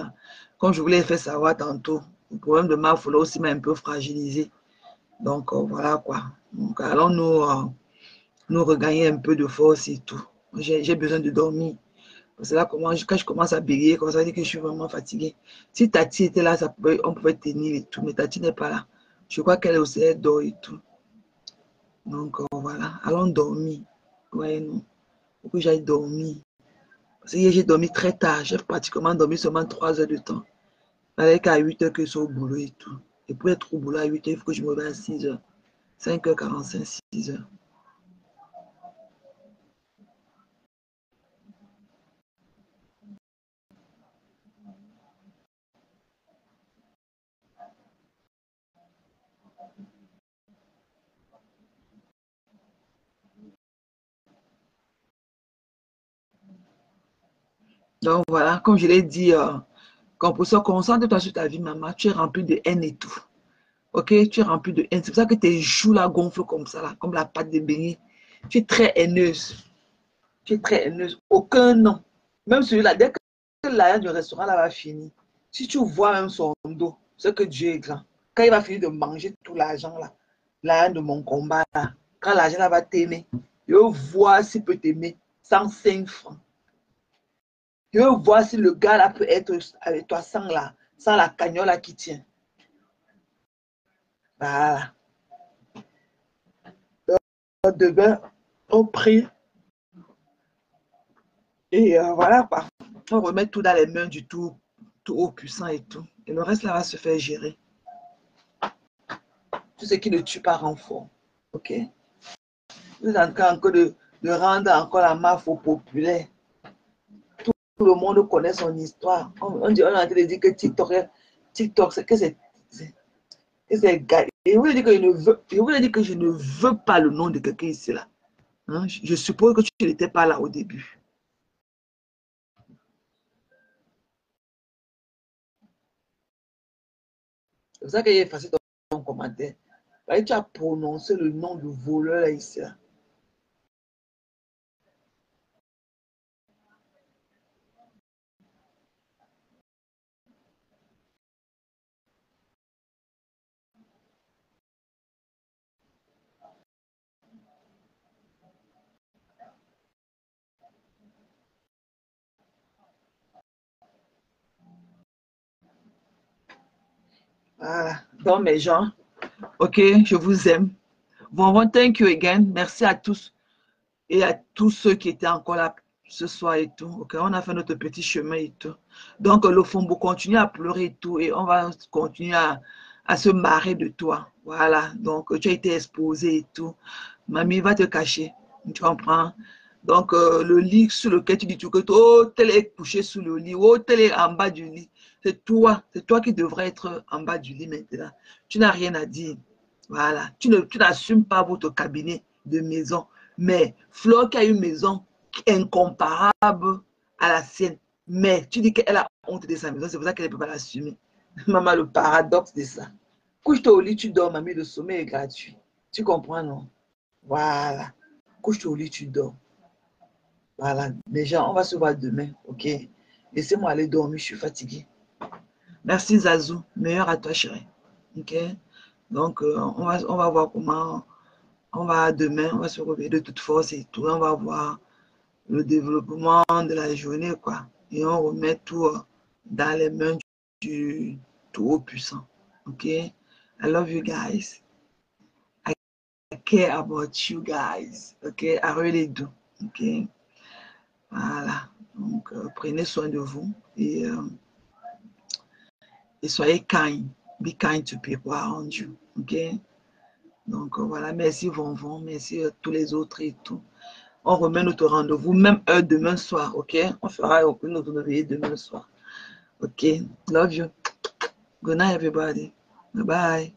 comme je voulais faire savoir tantôt, le problème de Mafoula aussi m'a un peu fragilisé. Donc voilà quoi. Donc allons nous regagner un peu de force et tout. J'ai besoin de dormir. Parce que là, quand je commence à bégayer, comme ça veut dire que je suis vraiment fatiguée. Si Tati était là, on pouvait tenir et tout, mais Tati n'est pas là. Je crois qu'elle aussi elle dort et tout. Donc voilà, allons dormir. Voyez-nous. Il faut que j'aille dormir. Parce que hier, j'ai dormi très tard. J'ai pratiquement dormi seulement 3 heures de temps. fallait qu'à 8 h que je sois au boulot et tout. Et pour être au boulot à 8 h, il faut que je me réveille à 6 h. 5h45, 6 h. Donc voilà, comme je l'ai dit, quand pour ça, concentre-toi sur ta vie, maman. Tu es rempli de haine et tout. Ok, tu es rempli de haine. C'est pour ça que tes joues là gonflent comme ça, là, comme la pâte de beignet. Tu es très haineuse. Tu es très haineuse. Aucun nom. Même celui-là, dès que l'argent du restaurant là va finir, si tu vois même son dos, c'est que Dieu est grand. Quand il va finir de manger tout l'argent là, l'argent de mon combat là, quand l'argent là va t'aimer, je veux voir s'il peut t'aimer 105 francs. Je veux voir si le gars là peut être avec toi sans la cagnotte là qui tient. Voilà. Donc, demain, on prie. Et voilà quoi. On remet tout dans les mains du tout haut puissant et tout. Et le reste là va se faire gérer. Tout ce qui ne tue pas rend fort. Ok? Vous êtes en train encore de rendre encore la mafia populaire. Tout le monde connaît son histoire. On est en train de dire que TikTok, c'est que c'est. Et je vous dis que je ne veux pas le nom de quelqu'un ici là. Hein? Je suppose que tu n'étais pas là au début. C'est pour ça qu'il a effacé ton commentaire. Tu as prononcé le nom du voleur là ici là. Voilà. Donc mes gens, ok, je vous aime. Bon, thank you again. Merci à tous et à tous ceux qui étaient encore là ce soir et tout. Ok, on a fait notre petit chemin et tout. Donc le Fombo continue à pleurer et tout et on va continuer à se marrer de toi. Voilà, donc tu as été exposé et tout. Mamie va te cacher, tu comprends? Donc le lit sur lequel tu dis que oh, tel est couché sous le lit, oh, tel est en bas du lit. C'est toi qui devrais être en bas du lit maintenant. Tu n'as rien à dire. Voilà, tu n'assumes pas votre cabinet de maison. Mais Flore qui a une maison incomparable à la sienne. Mais tu dis qu'elle a honte de sa maison, c'est pour ça qu'elle ne peut pas l'assumer. Maman, le paradoxe de ça. Couche-toi au lit, tu dors, mamie, le sommeil est gratuit. Tu comprends, non? Voilà. Couche-toi au lit, tu dors. Voilà. Les gens, on va se voir demain, ok? Laissez-moi aller dormir, je suis fatiguée. Merci Zazou, meilleur à toi chérie. Ok? Donc, on va voir comment, demain, on va se réveiller de toute force et tout. On va voir le développement de la journée, quoi. Et on remet tout dans les mains du Tout-Haut-Puissant. Ok? I love you guys. I care about you guys. Ok? I really do. Ok? Voilà. Donc, prenez soin de vous et soyez kind. Be kind to people around you. Ok? Donc, voilà. Merci Vonvon. Merci à tous les autres et tout. On remet notre rendez-vous, même heure demain soir, ok? On fera notre réveil demain soir. Ok? Love you. Good night, everybody. Bye-bye.